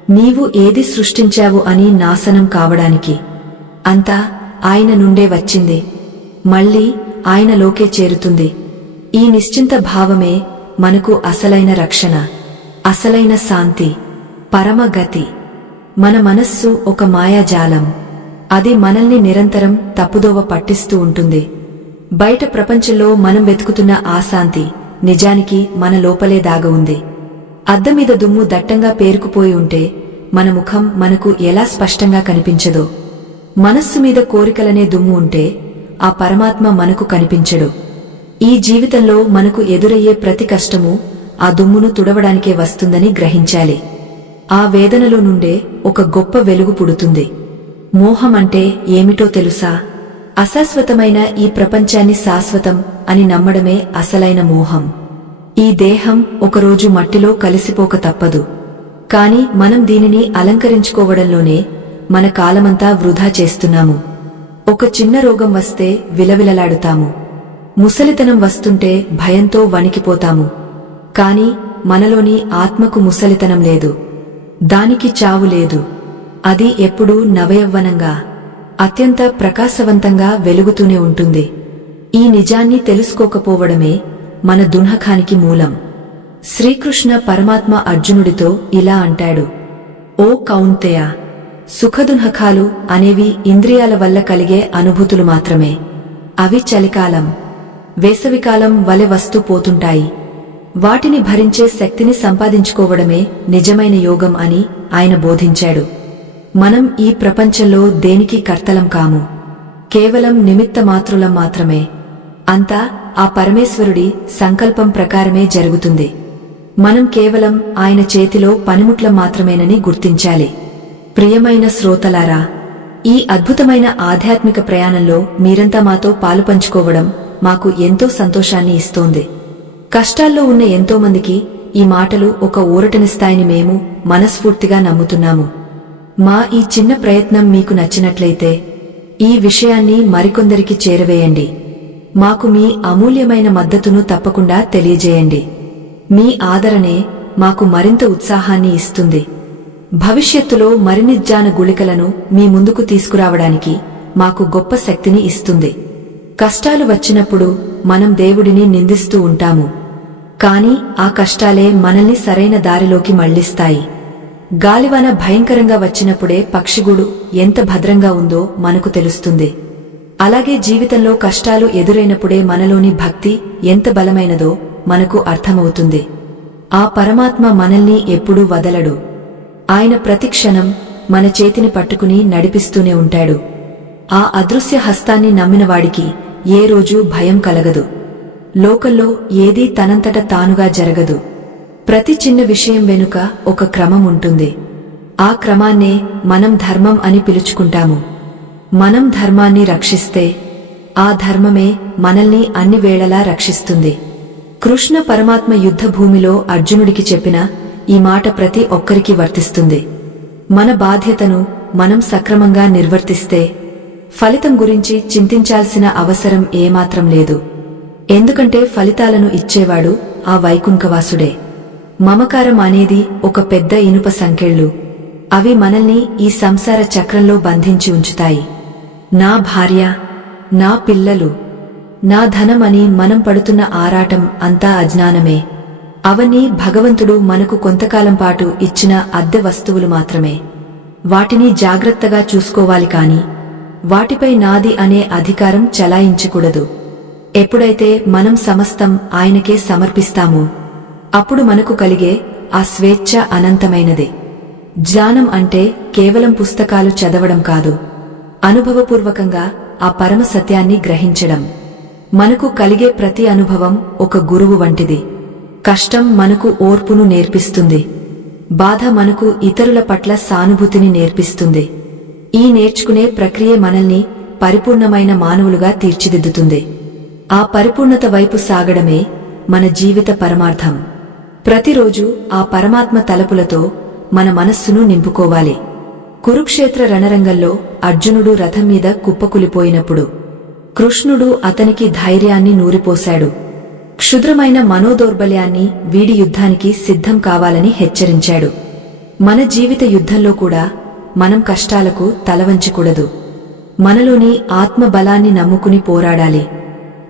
నీవు ఏది సృష్టించావు అని నాశనం కావడానికి, అంతా ఆయన నుండే వచ్చింది. మళ్ళీ ఆయనలోకే చేరుతుంది. ఈ నిశ్చింత భావమే మనకు అసలైన రక్షణ, అసలైన శాంతి, పరమగతి. మన మనస్సు ఒక మాయాజాలం. అది మనల్ని నిరంతరం తప్పుదోవ పట్టిస్తూ ఉంటుంది. బయట ప్రపంచంలో మనం వెతుకుతున్న ఆ శాంతి నిజానికి మన లోపలే దాగ ఉంది. అద్దం మీద దుమ్ము దట్టంగా పేరుకుపోయి ఉంటే మన ముఖం మనకు ఎలా స్పష్టంగా కనిపించదో, మనస్సు మీద కోరికలనే దుమ్ము ఉంటే ఆ పరమాత్మ మనకు కనిపించడు. ఈ జీవితంలో మనకు ఎదురయ్యే ప్రతి కష్టము ఆ దుమ్మును తుడవడానికే వస్తుందని గ్రహించాలి. ఆ వేదనలో నుండే ఒక గొప్ప వెలుగు పుడుతుంది. మోహం అంటే ఏమిటో తెలుసా? అశాశ్వతమైన ఈ ప్రపంచాన్ని శాశ్వతం అని నమ్మడమే అసలైన మోహం. ఈ దేహం ఒకరోజు మట్టిలో కలిసిపోక తప్పదు. కాని మనం దీనిని అలంకరించుకోవడంలోనే మన కాలమంతా వృధా చేస్తున్నాము. ఒక చిన్న రోగం వస్తే విలవిలలాడుతాము. ముసలితనం వస్తుంటే భయంతో వణికిపోతాము. కాని మనలోని ఆత్మకు ముసలితనం లేదు. దానికి చావు లేదు. అది ఎప్పుడూ నవయవ్వనంగా, అత్యంత ప్రకాశవంతంగా వెలుగుతూనే ఉంటుంది. ఈ నిజాన్ని తెలుసుకోకపోవడమే మన దుఃఖానికి మూలం. శ్రీకృష్ణ పరమాత్మ అర్జునుడితో ఇలా అంటాడు, ఓ కౌంతేయ, సుఖదుఃఖాలు అనేవి ఇంద్రియాల వల్ల కలిగే అనుభూతులు మాత్రమే. అవి చలికాలం, వేసవికాలం వలె వస్తూ పోతుంటాయి. వాటిని భరించే శక్తిని సంపాదించుకోవడమే నిజమైన యోగం అని ఆయన బోధించాడు. మనం ఈ ప్రపంచంలో దేనికి కర్తలం కాము. కేవలం నిమిత్త మాత్రులం మాత్రమే. అంతా ఆ పరమేశ్వరుడి సంకల్పం ప్రకారమే జరుగుతుంది. మనం కేవలం ఆయన చేతిలో పనిముట్లం మాత్రమేనని గుర్తించాలి. ప్రియమైన శ్రోతలారా, ఈ అద్భుతమైన ఆధ్యాత్మిక ప్రయాణంలో మీరంతా మాతో పాలుపంచుకోవడం మాకు ఎంతో సంతోషాన్ని ఇస్తోంది. కష్టాల్లో ఉన్న ఎంతోమందికి ఈ మాటలు ఒక ఊరటనిస్తాయని మేము మనస్ఫూర్తిగా నమ్ముతున్నాము. మా ఈ చిన్న ప్రయత్నం మీకు నచ్చినట్లయితే ఈ విషయాన్ని మరికొందరికి చేరవేయండి. మాకు మీ అమూల్యమైన మద్దతును తప్పకుండా తెలియజేయండి. మీ ఆదరణే మాకు మరింత ఉత్సాహాన్ని ఇస్తుంది. భవిష్యత్తులో మరిన్ని జ్ఞాన గుళికలను మీ ముందుకు తీసుకురావడానికి మాకు గొప్ప శక్తిని ఇస్తుంది. కష్టాలు వచ్చినప్పుడు మనం దేవుడిని నిందిస్తూ ఉంటాము. కాని ఆ కష్టాలే మనల్ని సరైన దారిలోకి మళ్లిస్తాయి. గాలివాన భయంకరంగా వచ్చినప్పుడే పక్షిగూడు ఎంత భద్రంగా ఉందో మనకు తెలుస్తుంది. అలాగే జీవితంలో కష్టాలు ఎదురైనప్పుడే మనలోని భక్తి ఎంత బలమైనదో మనకు అర్థమవుతుంది. ఆ పరమాత్మ మనల్ని ఎప్పుడూ వదలడు. ఆయన ప్రతిక్షణం మన చేతిని పట్టుకుని నడిపిస్తూనే ఉంటాడు. ఆ అదృశ్య హస్తాన్ని నమ్మినవాడికి ఏ రోజూ భయం కలగదు. లోకంలో ఏదీ తనంతట తానుగా జరగదు. ప్రతి చిన్న విషయం వెనుక ఒక క్రమం ఉంటుంది. ఆ క్రమాన్నే మనం ధర్మం అని పిలుచుకుంటాము. మనం ధర్మాన్ని రక్షిస్తే ఆ ధర్మమే మనల్ని అన్ని వేళలా రక్షిస్తుంది. కృష్ణ పరమాత్మ యుద్ధ భూమిలో అర్జునుడికి చెప్పిన ఈ మాట ప్రతి ఒక్కరికి వర్తిస్తుంది. మన బాధ్యతను మనం సక్రమంగా నిర్వర్తిస్తే ఫలితం గురించి చింతించాల్సిన అవసరం ఏమాత్రం లేదు. ఎందుకంటే ఫలితాలను ఇచ్చేవాడు ఆ వైకుంఠవాసుడే. మమకారం అనేది ఒక పెద్ద ఇనుప సంకెళ్ళు. అవి మనల్ని ఈ సంసార చక్రంలో బంధించి ఉంచుతాయి. నా భార్య, నా పిల్లలు, నా ధనం అని మనం పడుతున్న ఆరాటం అంతా అజ్ఞానమే. అవన్నీ భగవంతుడు మనకు కొంతకాలం పాటు ఇచ్చిన అద్దె వస్తువులు మాత్రమే. వాటిని జాగ్రత్తగా చూసుకోవాలి కాని వాటిపై నాది అనే అధికారం చలాయించకూడదు. ఎప్పుడైతే మనం సమస్తం ఆయనకే సమర్పిస్తామో అప్పుడు మనకు కలిగే ఆ స్వేచ్ఛ అనంతమైనదే. జ్ఞానం అంటే కేవలం పుస్తకాలు చదవడం కాదు, అనుభవపూర్వకంగా ఆ పరమ సత్యాన్ని గ్రహించడం. మనకు కలిగే ప్రతి అనుభవం ఒక గురువు వంటిది. కష్టం మనకు ఓర్పును నేర్పిస్తుంది. బాధ మనకు ఇతరుల పట్ల సానుభూతిని నేర్పిస్తుంది. ఈ నేర్చుకునే ప్రక్రియ మనల్ని పరిపూర్ణమైన మానవులుగా తీర్చిదిద్దుతుంది. ఆ పరిపూర్ణత వైపు సాగడమే మన జీవిత పరమార్థం. ప్రతిరోజు ఆ పరమాత్మ తలపులతో మన మనస్సును నింపుకోవాలి. కురుక్షేత్ర రణరంగంలో అర్జునుడు రథం మీద కుప్పకులిపోయినప్పుడు కృష్ణుడు అతనికి ధైర్యాన్ని నూరిపోశాడు. క్షుద్రమైన మనోదౌర్బల్యాన్ని వీడి యుద్ధానికి సిద్ధం కావాలని హెచ్చరించాడు. మన జీవిత యుద్ధంలో కూడా మనం కష్టాలకు తలవంచకూడదు. మనలోని ఆత్మబలాన్ని నమ్ముకుని పోరాడాలి.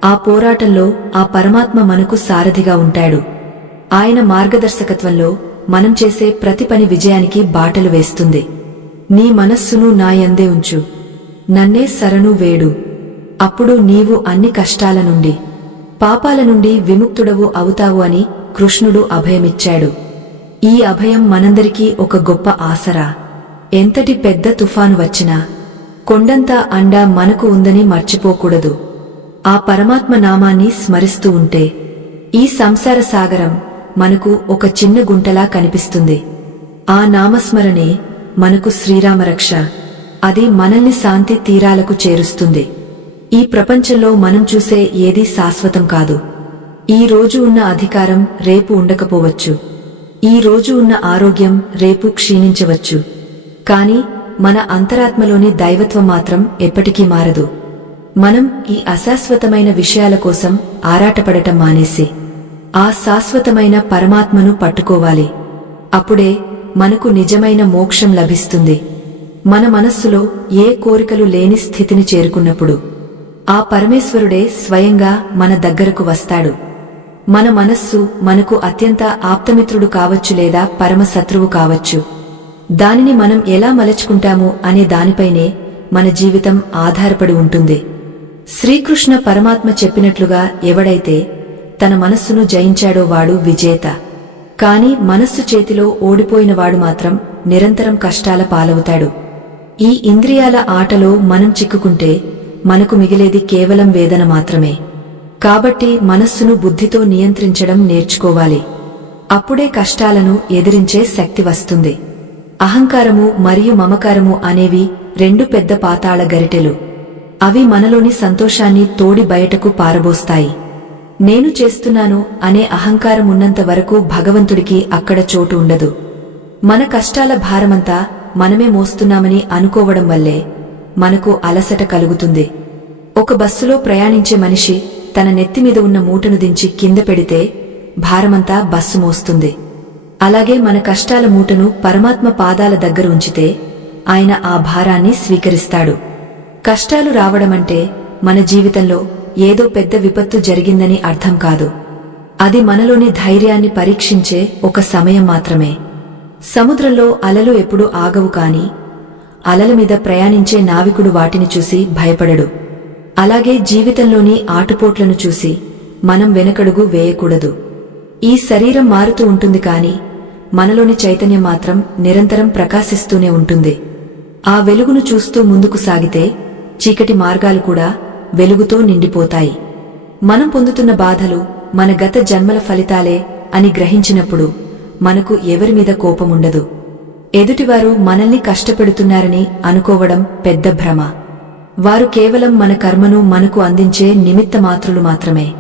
ఆ పోరాటంలో ఆ పరమాత్మ మనకు సారథిగా ఉంటాడు. ఆయన మార్గదర్శకత్వంలో మనం చేసే ప్రతి పని విజయానికి బాటలు వేస్తుంది. నీ మనస్సును నా యందే ఉంచు, నన్నే శరణు వేడు, అప్పుడు నీవు అన్ని కష్టాల నుండి, పాపాల నుండి విముక్తుడవు అవుతావు అని కృష్ణుడు అభయమిచ్చాడు. ఈ అభయం మనందరికీ ఒక గొప్ప ఆసరా. ఎంతటి పెద్ద తుఫాను వచ్చినా కొండంత అండ మనకు ఉందని మర్చిపోకూడదు. ఆ పరమాత్మ నామాన్ని స్మరిస్తూ ఉంటే ఈ సంసార సాగరం మనకు ఒక చిన్న గుంటలా కనిపిస్తుంది. ఆ నామస్మరణే మనకు శ్రీరామరక్ష. అది మనల్ని శాంతి తీరాలకు చేరుస్తుంది. ఈ ప్రపంచంలో మనం చూసే ఏదీ శాశ్వతం కాదు. ఈ రోజు ఉన్న అధికారం రేపు ఉండకపోవచ్చు. ఈ రోజు ఉన్న ఆరోగ్యం రేపు క్షీణించవచ్చు. కాని మన అంతరాత్మలోని దైవత్వం మాత్రం ఎప్పటికీ మారదు. మనం ఈ అశాశ్వతమైన విషయాల కోసం ఆరాటపడటం మానేసి ఆ శాశ్వతమైన పరమాత్మను పట్టుకోవాలి. అప్పుడే మనకు నిజమైన మోక్షం లభిస్తుంది. మన మనస్సులో ఏ కోరికలు లేని స్థితిని చేరుకున్నప్పుడు ఆ పరమేశ్వరుడే స్వయంగా మన దగ్గరకు వస్తాడు. మన మనస్సు మనకు అత్యంత ఆప్తమిత్రుడు కావచ్చు లేదా పరమశత్రువు కావచ్చు. దానిని మనం ఎలా మలచుకుంటాము అనే దానిపైనే మన జీవితం ఆధారపడి ఉంటుంది. శ్రీకృష్ణ పరమాత్మ చెప్పినట్లుగా ఎవడైతే తన మనస్సును జయించాడో వాడు విజేత. కాని మనస్సు చేతిలో ఓడిపోయినవాడు మాత్రం నిరంతరం కష్టాల పాలవుతాడు. ఈ ఇంద్రియాల ఆటలో మనం చిక్కుకుంటే మనకు మిగిలేది కేవలం వేదన మాత్రమే. కాబట్టి మనస్సును బుద్ధితో నియంత్రించడం నేర్చుకోవాలి. అప్పుడే కష్టాలను ఎదిరించే శక్తి వస్తుంది. అహంకారము మరియు మమకారము అనేవి రెండు పెద్ద పాతాళ గరిటెలు. అవి మనలోని సంతోషాన్ని తోడి బయటకు పారబోస్తాయి. నేను చేస్తున్నాను అనే అహంకారం ఉన్నంత వరకు భగవంతుడికి అక్కడ చోటు ఉండదు. మన కష్టాల భారమంతా మనమే మోస్తున్నామని అనుకోవడం వల్లే మనకు అలసట కలుగుతుంది. ఒక బస్సులో ప్రయాణించే మనిషి తన నెత్తిమీద ఉన్న మూటను దించి కింద పెడితే భారమంతా బస్సు మోస్తుంది. అలాగే మన కష్టాల మూటను పరమాత్మ పాదాల దగ్గర ఉంచితే ఆయన ఆ భారాన్ని స్వీకరిస్తాడు. కష్టాలు రావడమంటే మన జీవితంలో ఏదో పెద్ద విపత్తు జరిగిందని అర్థం కాదు. అది మనలోని ధైర్యాన్ని పరీక్షించే ఒక సమయం మాత్రమే. సముద్రంలో అలలు ఎప్పుడూ ఆగవు కాని అలల మీద ప్రయాణించే నావికుడు వాటిని చూసి భయపడడు. అలాగే జీవితంలోని ఆటుపోట్లను చూసి మనం వెనకడుగు వేయకూడదు. ఈ శరీరం మారుతూ ఉంటుంది కాని మనలోని చైతన్యం మాత్రం నిరంతరం ప్రకాశిస్తూనే ఉంటుంది. ఆ వెలుగును చూస్తూ ముందుకు సాగితే చీకటి మార్గాలు కూడా వెలుగుతో నిండిపోతాయి. మనం పొందుతున్న బాధలు మన గత జన్మల ఫలితాలే అని గ్రహించినప్పుడు మనకు ఎవరిమీద కోపముండదు. ఎదుటివారు మనల్ని కష్టపెడుతున్నారని అనుకోవడం పెద్ద భ్రమ. వారు కేవలం మన కర్మను మనకు అందించే నిమిత్తమాత్రులు మాత్రమే.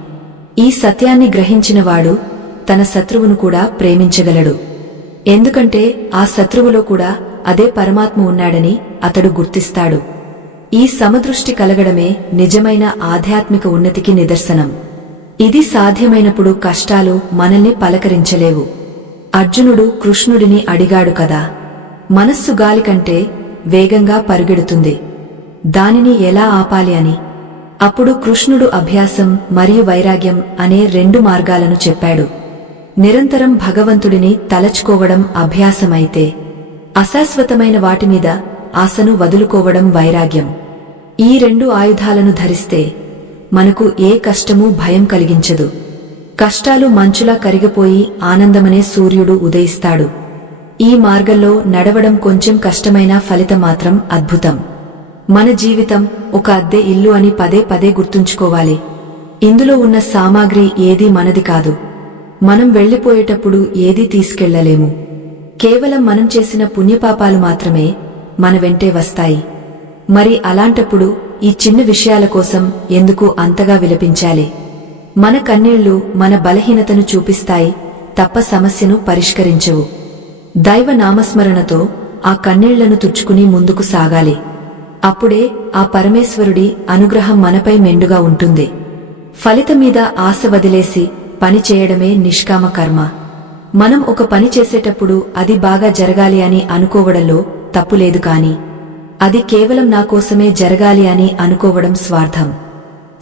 ఈ సత్యాన్ని గ్రహించినవాడు తన శత్రువును కూడా ప్రేమించగలడు. ఎందుకంటే ఆ శత్రువులో కూడా అదే పరమాత్మ ఉన్నాడని అతడు గుర్తిస్తాడు. ఈ సమదృష్టి కలగడమే నిజమైన ఆధ్యాత్మిక ఉన్నతికి నిదర్శనం. ఇది సాధ్యమైనప్పుడు కష్టాలు మనల్ని పలకరించలేవు. అర్జునుడు కృష్ణుడిని అడిగాడు కదా, మనస్సు గాలి కంటే వేగంగా పరుగెడుతుంది, దానిని ఎలా ఆపాలి అని. అప్పుడు కృష్ణుడు అభ్యాసం మరియు వైరాగ్యం అనే 2 మార్గాలను చెప్పాడు. నిరంతరం భగవంతుడిని తలచుకోవడం అభ్యాసమైతే, అశాశ్వతమైన వాటిమీద ఆశను వదులుకోవడం వైరాగ్యం. ఈ 2 ఆయుధాలను ధరిస్తే మనకు ఏ కష్టమూ భయం కలిగించదు. కష్టాలు మంచులా కరిగిపోయి ఆనందమనే సూర్యుడు ఉదయిస్తాడు. ఈ మార్గంలో నడవడం కొంచెం కష్టమైనా ఫలితం మాత్రం అద్భుతం. మన జీవితం ఒక అద్దె ఇల్లు అని పదే పదే గుర్తుంచుకోవాలి. ఇందులో ఉన్న సామాగ్రి ఏదీ మనది కాదు. మనం వెళ్లిపోయేటప్పుడు ఏదీ తీసుకెళ్లలేము. కేవలం మనం చేసిన పుణ్యపాపాలు మాత్రమే మన వెంటే వస్తాయి. మరి అలాంటప్పుడు ఈ చిన్న విషయాల కోసం ఎందుకు అంతగా విలపించాలి? మన కన్నీళ్లు మన బలహీనతను చూపిస్తాయి తప్ప సమస్యను పరిష్కరించవు. దైవ నామస్మరణతో ఆ కన్నీళ్లను తుడుచుకుని ముందుకు సాగాలి. అప్పుడే ఆ పరమేశ్వరుడి అనుగ్రహం మనపై మెండుగా ఉంటుంది. ఫలితం మీద ఆశ వదిలేసి పని చేయడమే నిష్కామ కర్మ. మనం ఒక పని చేసేటప్పుడు అది బాగా జరగాలి అని అనుకోవడంలో తప్పులేదు, కాని అది కేవలం నా కోసమే జరగాలి అని అనుకోవడం స్వార్థం.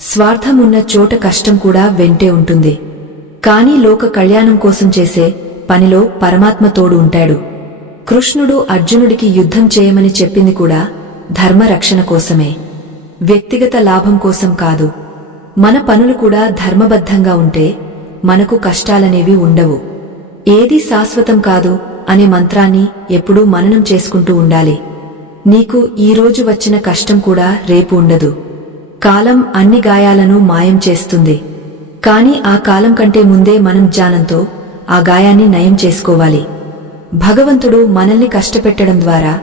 స్వార్థం ఉన్న చోట కష్టం కూడా వెంటే ఉంటుంది. కానీ లోక కళ్యాణం కోసం చేసే పనిలో పరమాత్మ తోడు ఉంటాడు. కృష్ణుడు అర్జునుడికి యుద్ధం చేయమని చెప్పింది కూడా ధర్మ రక్షణ కోసమే, వ్యక్తిగత లాభం కోసం కాదు. మన పనులు కూడా ధర్మబద్ధంగా ఉంటే మనకు కష్టాలనేవి ఉండవు. ఏదీ శాశ్వతం కాదు అనే మంత్రాన్ని ఎప్పుడూ మననం చేసుకుంటూ ఉండాలి. నీకు ఈరోజు వచ్చిన కష్టం కూడా రేపు ఉండదు. కాలం అన్ని గాయాలను మాయం చేస్తుంది. కాని ఆ కాలం కంటే ముందే మనం జ్ఞానంతో ఆ గాయాన్ని నయం చేసుకోవాలి. భగవంతుడు మనల్ని కష్టపెట్టడం ద్వారా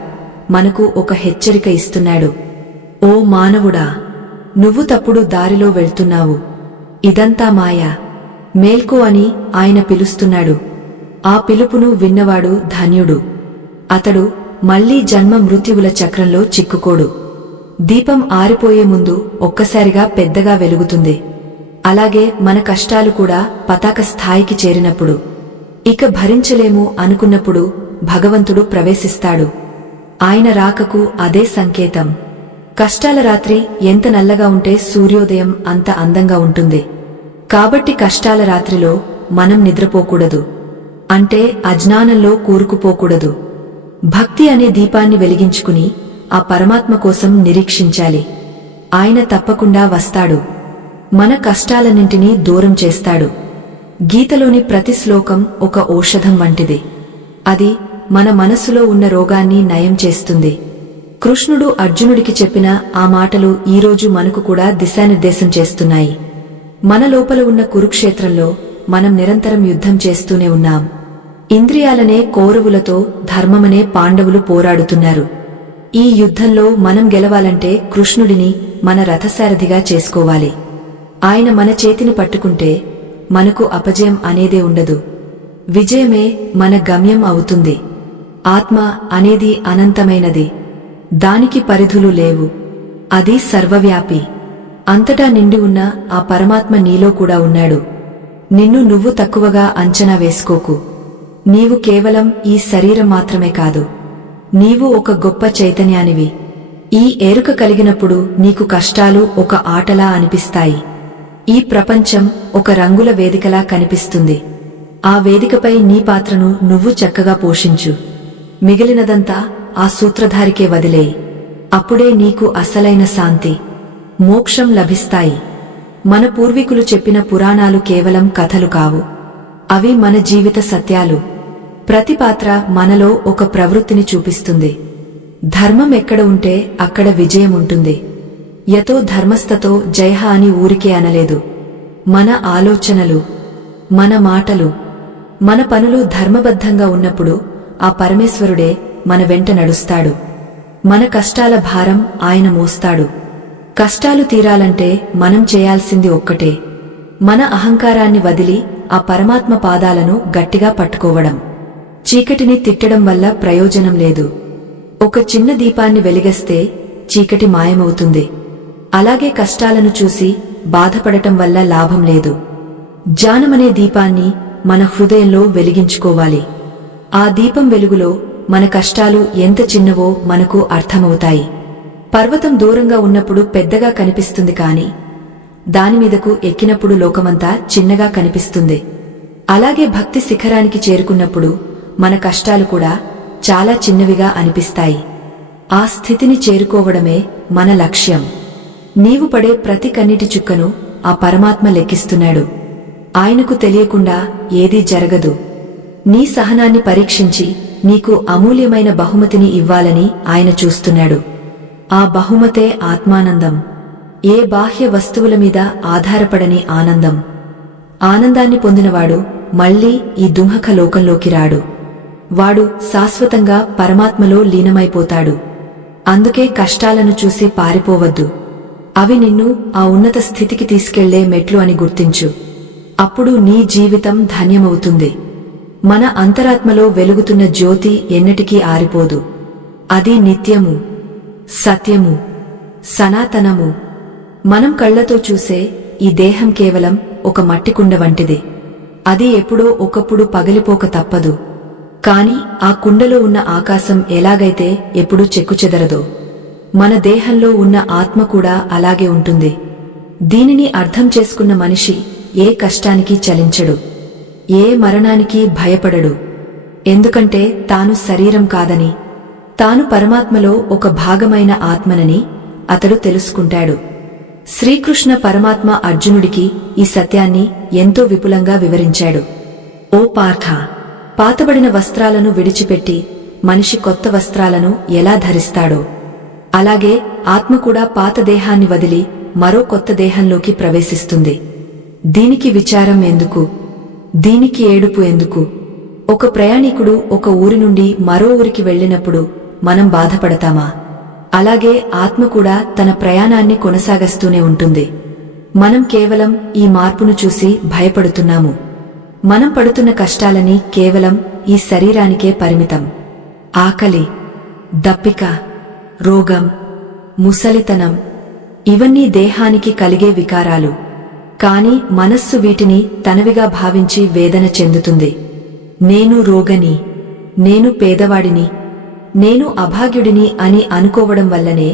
మనకు ఒక హెచ్చరిక ఇస్తున్నాడు. ఓ మానవుడా, నువ్వు తప్పుడు దారిలో వెళ్తున్నావు. ఇదంతా మాయా, మేల్కో అని ఆయన పిలుస్తున్నాడు. ఆ పిలుపును విన్నవాడు ధన్యుడు. అతడు మళ్లీ జన్మ మృత్యువుల చక్రంలో చిక్కుకోడు. దీపం ఆరిపోయే ముందు ఒక్కసారిగా పెద్దగా వెలుగుతుంది. అలాగే మన కష్టాలు కూడా పతాక స్థాయికి చేరినప్పుడు, ఇక భరించలేము అనుకున్నప్పుడు భగవంతుడు ప్రవేశిస్తాడు. ఆయన రాకకు అదే సంకేతం. కష్టాల రాత్రి ఎంత నల్లగా ఉంటే సూర్యోదయం అంత అందంగా ఉంటుంది. కాబట్టి కష్టాల రాత్రిలో మనం నిద్రపోకూడదు, అంటే అజ్ఞానంలో కూరుకుపోకూడదు. భక్తి అనే దీపాన్ని వెలిగించుకుని ఆ పరమాత్మ కోసం నిరీక్షించాలి. ఆయన తప్పకుండా వస్తాడు, మన కష్టాలన్నింటినీ దూరం చేస్తాడు. గీతలోని ప్రతి శ్లోకం ఒక ఔషధం వంటిది. అది మన మనస్సులో ఉన్న రోగాన్ని నయం చేస్తుంది. కృష్ణుడు అర్జునుడికి చెప్పిన ఆ మాటలు ఈరోజు మనకు కూడా దిశానిర్దేశం చేస్తున్నాయి. మన లోపల ఉన్న కురుక్షేత్రంలో మనం నిరంతరం యుద్ధం చేస్తూనే ఉన్నాం. ఇంద్రియాలనే కౌరవులతో, ధర్మమనే పాండవులు పోరాడుతున్నారు. ఈ యుద్ధంలో మనం గెలవాలంటే కృష్ణుడిని మన రథసారథిగా చేసుకోవాలి. ఆయన మన చేతిని పట్టుకుంటే మనకు అపజయం అనేదే ఉండదు. విజయమే మన గమ్యం అవుతుంది. ఆత్మ అనేది అనంతమైనది. దానికి పరిధులు లేవు. అది సర్వవ్యాపి. అంతటా నిండి ఉన్న ఆ పరమాత్మ నీలో కూడా ఉన్నాడు. నిన్ను నువ్వు తక్కువగా అంచనా వేసుకోకు. నీవు కేవలం ఈ శరీరం మాత్రమే కాదు, నీవు ఒక గొప్ప చైతన్యానివి. ఈ ఎరుక కలిగినప్పుడు నీకు కష్టాలు ఒక ఆటలా అనిపిస్తాయి. ఈ ప్రపంచం ఒక రంగుల వేదికలా కనిపిస్తుంది. ఆ వేదికపై నీ పాత్రను నువ్వు చక్కగా పోషించు. మిగిలినదంతా ఆ సూత్రధారికే వదిలేయి. అప్పుడే నీకు అసలైన శాంతి, మోక్షం లభిస్తాయి. మన పూర్వీకులు చెప్పిన పురాణాలు కేవలం కథలు కావు, అవి మన జీవిత సత్యాలు. ప్రతి పాత్ర మనలో ఒక ప్రవృత్తిని చూపిస్తుంది. ధర్మం ఎక్కడ ఉంటే అక్కడ విజయం ఉంటుంది. యతో ధర్మస్థతో జయః అని ఊరికే అనలేదు. మన ఆలోచనలు, మన మాటలు, మన పనులు ధర్మబద్ధంగా ఉన్నప్పుడు ఆ పరమేశ్వరుడే మన వెంట నడుస్తాడు. మన కష్టాల భారం ఆయన మోస్తాడు. కష్టాలు తీరాలంటే మనం చేయాల్సింది ఒక్కటే, మన అహంకారాన్ని వదిలి ఆ పరమాత్మ పాదాలను గట్టిగా పట్టుకోవడం. చీకటిని తిట్టడం వల్ల ప్రయోజనం లేదు. ఒక చిన్న దీపాన్ని వెలిగిస్తే చీకటి మాయమవుతుంది. అలాగే కష్టాలను చూసి బాధపడటం వల్ల లాభం లేదు. జ్ఞానమనే దీపాన్ని మన హృదయంలో వెలిగించుకోవాలి. ఆ దీపం వెలుగులో మన కష్టాలు ఎంత చిన్నవో మనకు అర్థమవుతాయి. పర్వతం దూరంగా ఉన్నప్పుడు పెద్దగా కనిపిస్తుంది, కాని దానిమీదకు ఎక్కినప్పుడు లోకమంతా చిన్నగా కనిపిస్తుంది. అలాగే భక్తి శిఖరానికి చేరుకున్నప్పుడు మన కష్టాలు కూడా చాలా చిన్నవిగా అనిపిస్తాయి. ఆ స్థితిని చేరుకోవడమే మన లక్ష్యం. నీవు పడే ప్రతి కన్నీటి చుక్కను ఆ పరమాత్మ లెక్కిస్తున్నాడు. ఆయనకు తెలియకుండా ఏదీ జరగదు. నీ సహనాన్ని పరీక్షించి నీకు అమూల్యమైన బహుమతిని ఇవ్వాలని ఆయన చూస్తున్నాడు. ఆ బహుమతే ఆత్మానందం. ఏ బాహ్య వస్తువుల మీద ఆధారపడని ఆనందం. ఆనందాన్ని పొందినవాడు మళ్లీ ఈ దుంహక లోకంలోకి రాడు. వాడు శాశ్వతంగా పరమాత్మలో లీనమైపోతాడు. అందుకే కష్టాలను చూసి పారిపోవద్దు. అవి నిన్ను ఆ ఉన్నత స్థితికి తీసుకెళ్లే మెట్లు అని గుర్తించు. అప్పుడు నీ జీవితం ధన్యమవుతుంది. మన అంతరాత్మలో వెలుగుతున్న జ్యోతి ఎన్నటికీ ఆరిపోదు. అది నిత్యము, సత్యము, సనాతనము. మనం కళ్లతో చూసే ఈ దేహం కేవలం ఒక మట్టికుండ వంటిది. అది ఎప్పుడో ఒకప్పుడు పగిలిపోక తప్పదు. కాని ఆ కుండలో ఉన్న ఆకాశం ఎలాగైతే ఎప్పుడూ చెక్కుచెదరదో, మన దేహంలో ఉన్న ఆత్మ కూడా అలాగే ఉంటుంది. దీనిని అర్థం చేసుకున్న మనిషి ఏ కష్టానికి చలించడు, ఏ మరణానికి భయపడడు. ఎందుకంటే తాను శరీరం కాదని, తాను పరమాత్మలో ఒక భాగమైన ఆత్మనని అతడు తెలుసుకుంటాడు. శ్రీకృష్ణ పరమాత్మ అర్జునుడికి ఈ సత్యాన్ని ఎంతో విపులంగా వివరించాడు. ఓ పార్థ, పాతబడిన వస్త్రాలను విడిచిపెట్టి మనిషి కొత్త వస్త్రాలను ఎలా ధరిస్తాడో, అలాగే ఆత్మ కూడా పాత దేహాన్ని వదిలి మరో కొత్త దేహంలోకి ప్రవేశిస్తుంది. దీనికి విచారం ఎందుకు? దీనికి ఏడుపు ఎందుకు? ఒక ప్రయాణికుడు ఒక ఊరి నుండి మరో ఊరికి వెళ్లినప్పుడు మనం బాధపడతామా? అలాగే ఆత్మ కూడా తన ప్రయాణాన్ని కొనసాగిస్తూనే ఉంటుంది. మనం కేవలం ఈ మార్పును చూసి భయపడుతున్నాము. మనం పడుతున్న కష్టాలని కేవలం ఈ శరీరానికే పరిమితం. ఆకలి, దప్పిక, రోగం, ముసలితనం, ఇవన్నీ దేహానికి కలిగే వికారాలు. కాని మనస్సు వీటిని తనవిగా భావించి వేదన చెందుతుంది. నేను రోగని, నేను పేదవాడిని, నేను అభాగ్యుడిని అని అనుకోవడం వల్లనే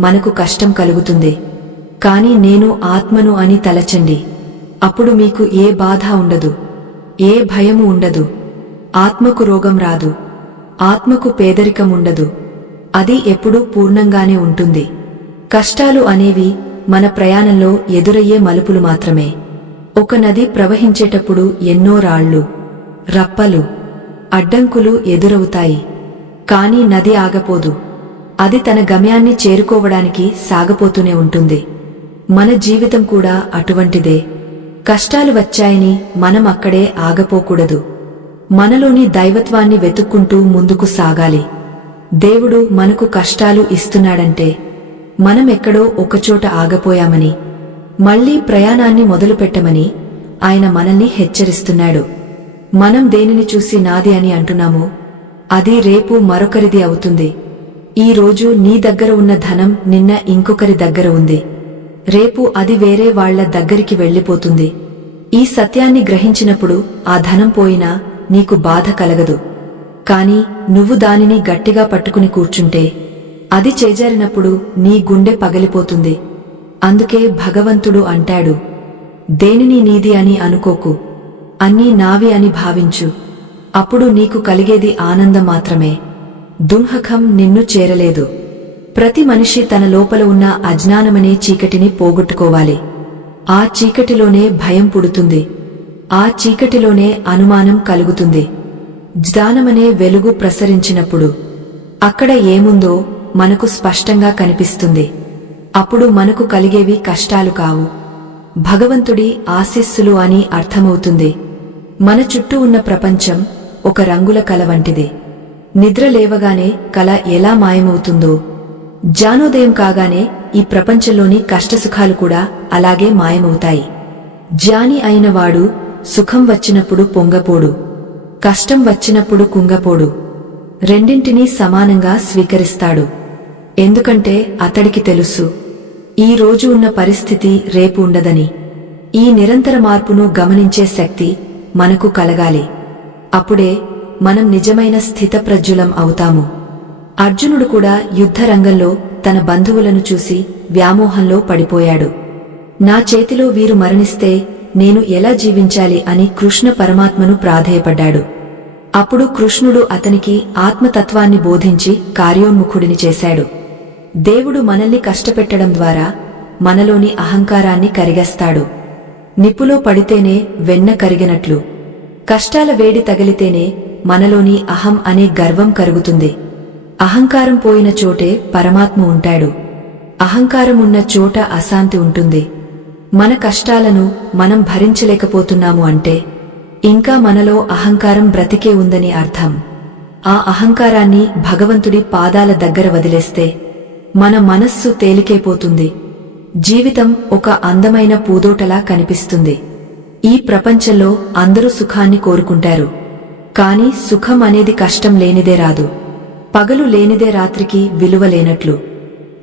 మనకు కష్టం కలుగుతుంది. కాని నేను ఆత్మను అని తలచండి. అప్పుడు మీకు ఏ బాధ ఉండదు, ఏ భయము ఉండదు. ఆత్మకు రోగం రాదు, ఆత్మకు పేదరికం ఉండదు. అది ఎప్పుడూ పూర్ణంగానే ఉంటుంది. కష్టాలు అనేవి మన ప్రయాణంలో ఎదురయ్యే మలుపులు మాత్రమే. ఒక నది ప్రవహించేటప్పుడు ఎన్నో రాళ్లు, రప్పలు, అడ్డంకులు ఎదురవుతాయి. కాని నది ఆగపోదు. అది తన గమ్యాన్ని చేరుకోవడానికి సాగపోతూనే ఉంటుంది. మన జీవితం కూడా అటువంటిదే. కష్టాలు వచ్చాయని మనం అక్కడే ఆగపోకూడదు. మనలోని దైవత్వాన్ని వెతుక్కుంటూ ముందుకు సాగాలి. దేవుడు మనకు కష్టాలు ఇస్తున్నాడంటే మనం ఎక్కడో ఒకచోట ఆగపోయామని, మళ్లీ ప్రయాణాన్ని మొదలుపెట్టమని ఆయన మనల్ని హెచ్చరిస్తున్నాడు. మనం దేనిని చూసి నాది అని అంటున్నామో అది రేపు మరొకరిది అవుతుంది. ఈ రోజు నీ దగ్గర ఉన్న ధనం నిన్న ఇంకొకరి దగ్గర ఉంది. రేపు అది వేరే వాళ్ల దగ్గరికి వెళ్లిపోతుంది. ఈ సత్యాన్ని గ్రహించినప్పుడు ఆ ధనం పోయినా నీకు బాధ కలగదు. కాని నువ్వు దానిని గట్టిగా పట్టుకుని కూర్చుంటే అది చేజారినప్పుడు నీ గుండె పగిలిపోతుంది. అందుకే భగవంతుడు అంటాడు, దేనిని నీది అని అనుకోకు, అన్నీ నావి అని భావించు. అప్పుడు నీకు కలిగేది ఆనందం మాత్రమే. దుంహకం నిన్ను చేరలేదు. ప్రతి మనిషి తన లోపల ఉన్న అజ్ఞానమనే చీకటిని పోగొట్టుకోవాలి. ఆ చీకటిలోనే భయం పుడుతుంది. ఆ చీకటిలోనే అనుమానం కలుగుతుంది. జ్ఞానమనే వెలుగు ప్రసరించినప్పుడు అక్కడ ఏముందో మనకు స్పష్టంగా కనిపిస్తుంది. అప్పుడు మనకు కలిగేవి కష్టాలు కావు, భగవంతుడి ఆశీస్సులు అని అర్థమవుతుంది. మన చుట్టూ ఉన్న ప్రపంచం ఒక రంగుల కల వంటిది. నిద్ర లేవగానే కల ఎలా మాయమవుతుందో, జ్ఞానోదయం కాగానే ఈ ప్రపంచంలోని కష్టసుఖాలు కూడా అలాగే మాయమవుతాయి. జ్ఞాని అయిన వాడు సుఖం వచ్చినప్పుడు పొంగపోడు, కష్టం వచ్చినప్పుడు కుంగపోడు. రెండింటినీ సమానంగా స్వీకరిస్తాడు. ఎందుకంటే అతడికి తెలుసు, ఈ రోజు ఉన్న పరిస్థితి రేపు ఉండదని. ఈ నిరంతర మార్పును గమనించే శక్తి మనకు కలగాలి. అప్పుడే మనం నిజమైన స్థితప్రజ్ఞులం అవుతాము. అర్జునుడు కూడా యుద్ధరంగంలో తన బంధువులను చూసి వ్యామోహంలో పడిపోయాడు. నా చేతిలో వీరు మరణిస్తే నేను ఎలా జీవించాలి అని కృష్ణ పరమాత్మను ప్రాధేయపడ్డాడు. అప్పుడు కృష్ణుడు అతనికి ఆత్మతత్వాన్ని బోధించి కార్యోన్ముఖుడిని చేశాడు. దేవుడు మనల్ని కష్టపెట్టడం ద్వారా మనలోని అహంకారాన్ని కరిగేస్తాడు. నిప్పులో పడితేనే వెన్న కరిగినట్లు కష్టాల వేడి తగిలితేనే మనలోని అహం అనే గర్వం కరుగుతుంది. అహంకారం పోయిన చోటే పరమాత్మ ఉంటాడు. అహంకారం ఉన్న చోట అశాంతి ఉంటుంది. మన కష్టాలను మనం భరించలేకపోతున్నాము అంటే ఇంకా మనలో అహంకారం బ్రతికే ఉందని అర్థం. ఆ అహంకారాన్ని భగవంతుడి పాదాల దగ్గర వదిలేస్తే మన మనస్సు తేలికైపోతుంది. జీవితం ఒక అందమైన పూదోటలా కనిపిస్తుంది. ఈ ప్రపంచంలో అందరూ సుఖాన్ని కోరుకుంటారు. కాని సుఖం అనేది కష్టం లేనిదే రాదు. పగలు లేనిదే రాత్రికి విలువ లేనట్లు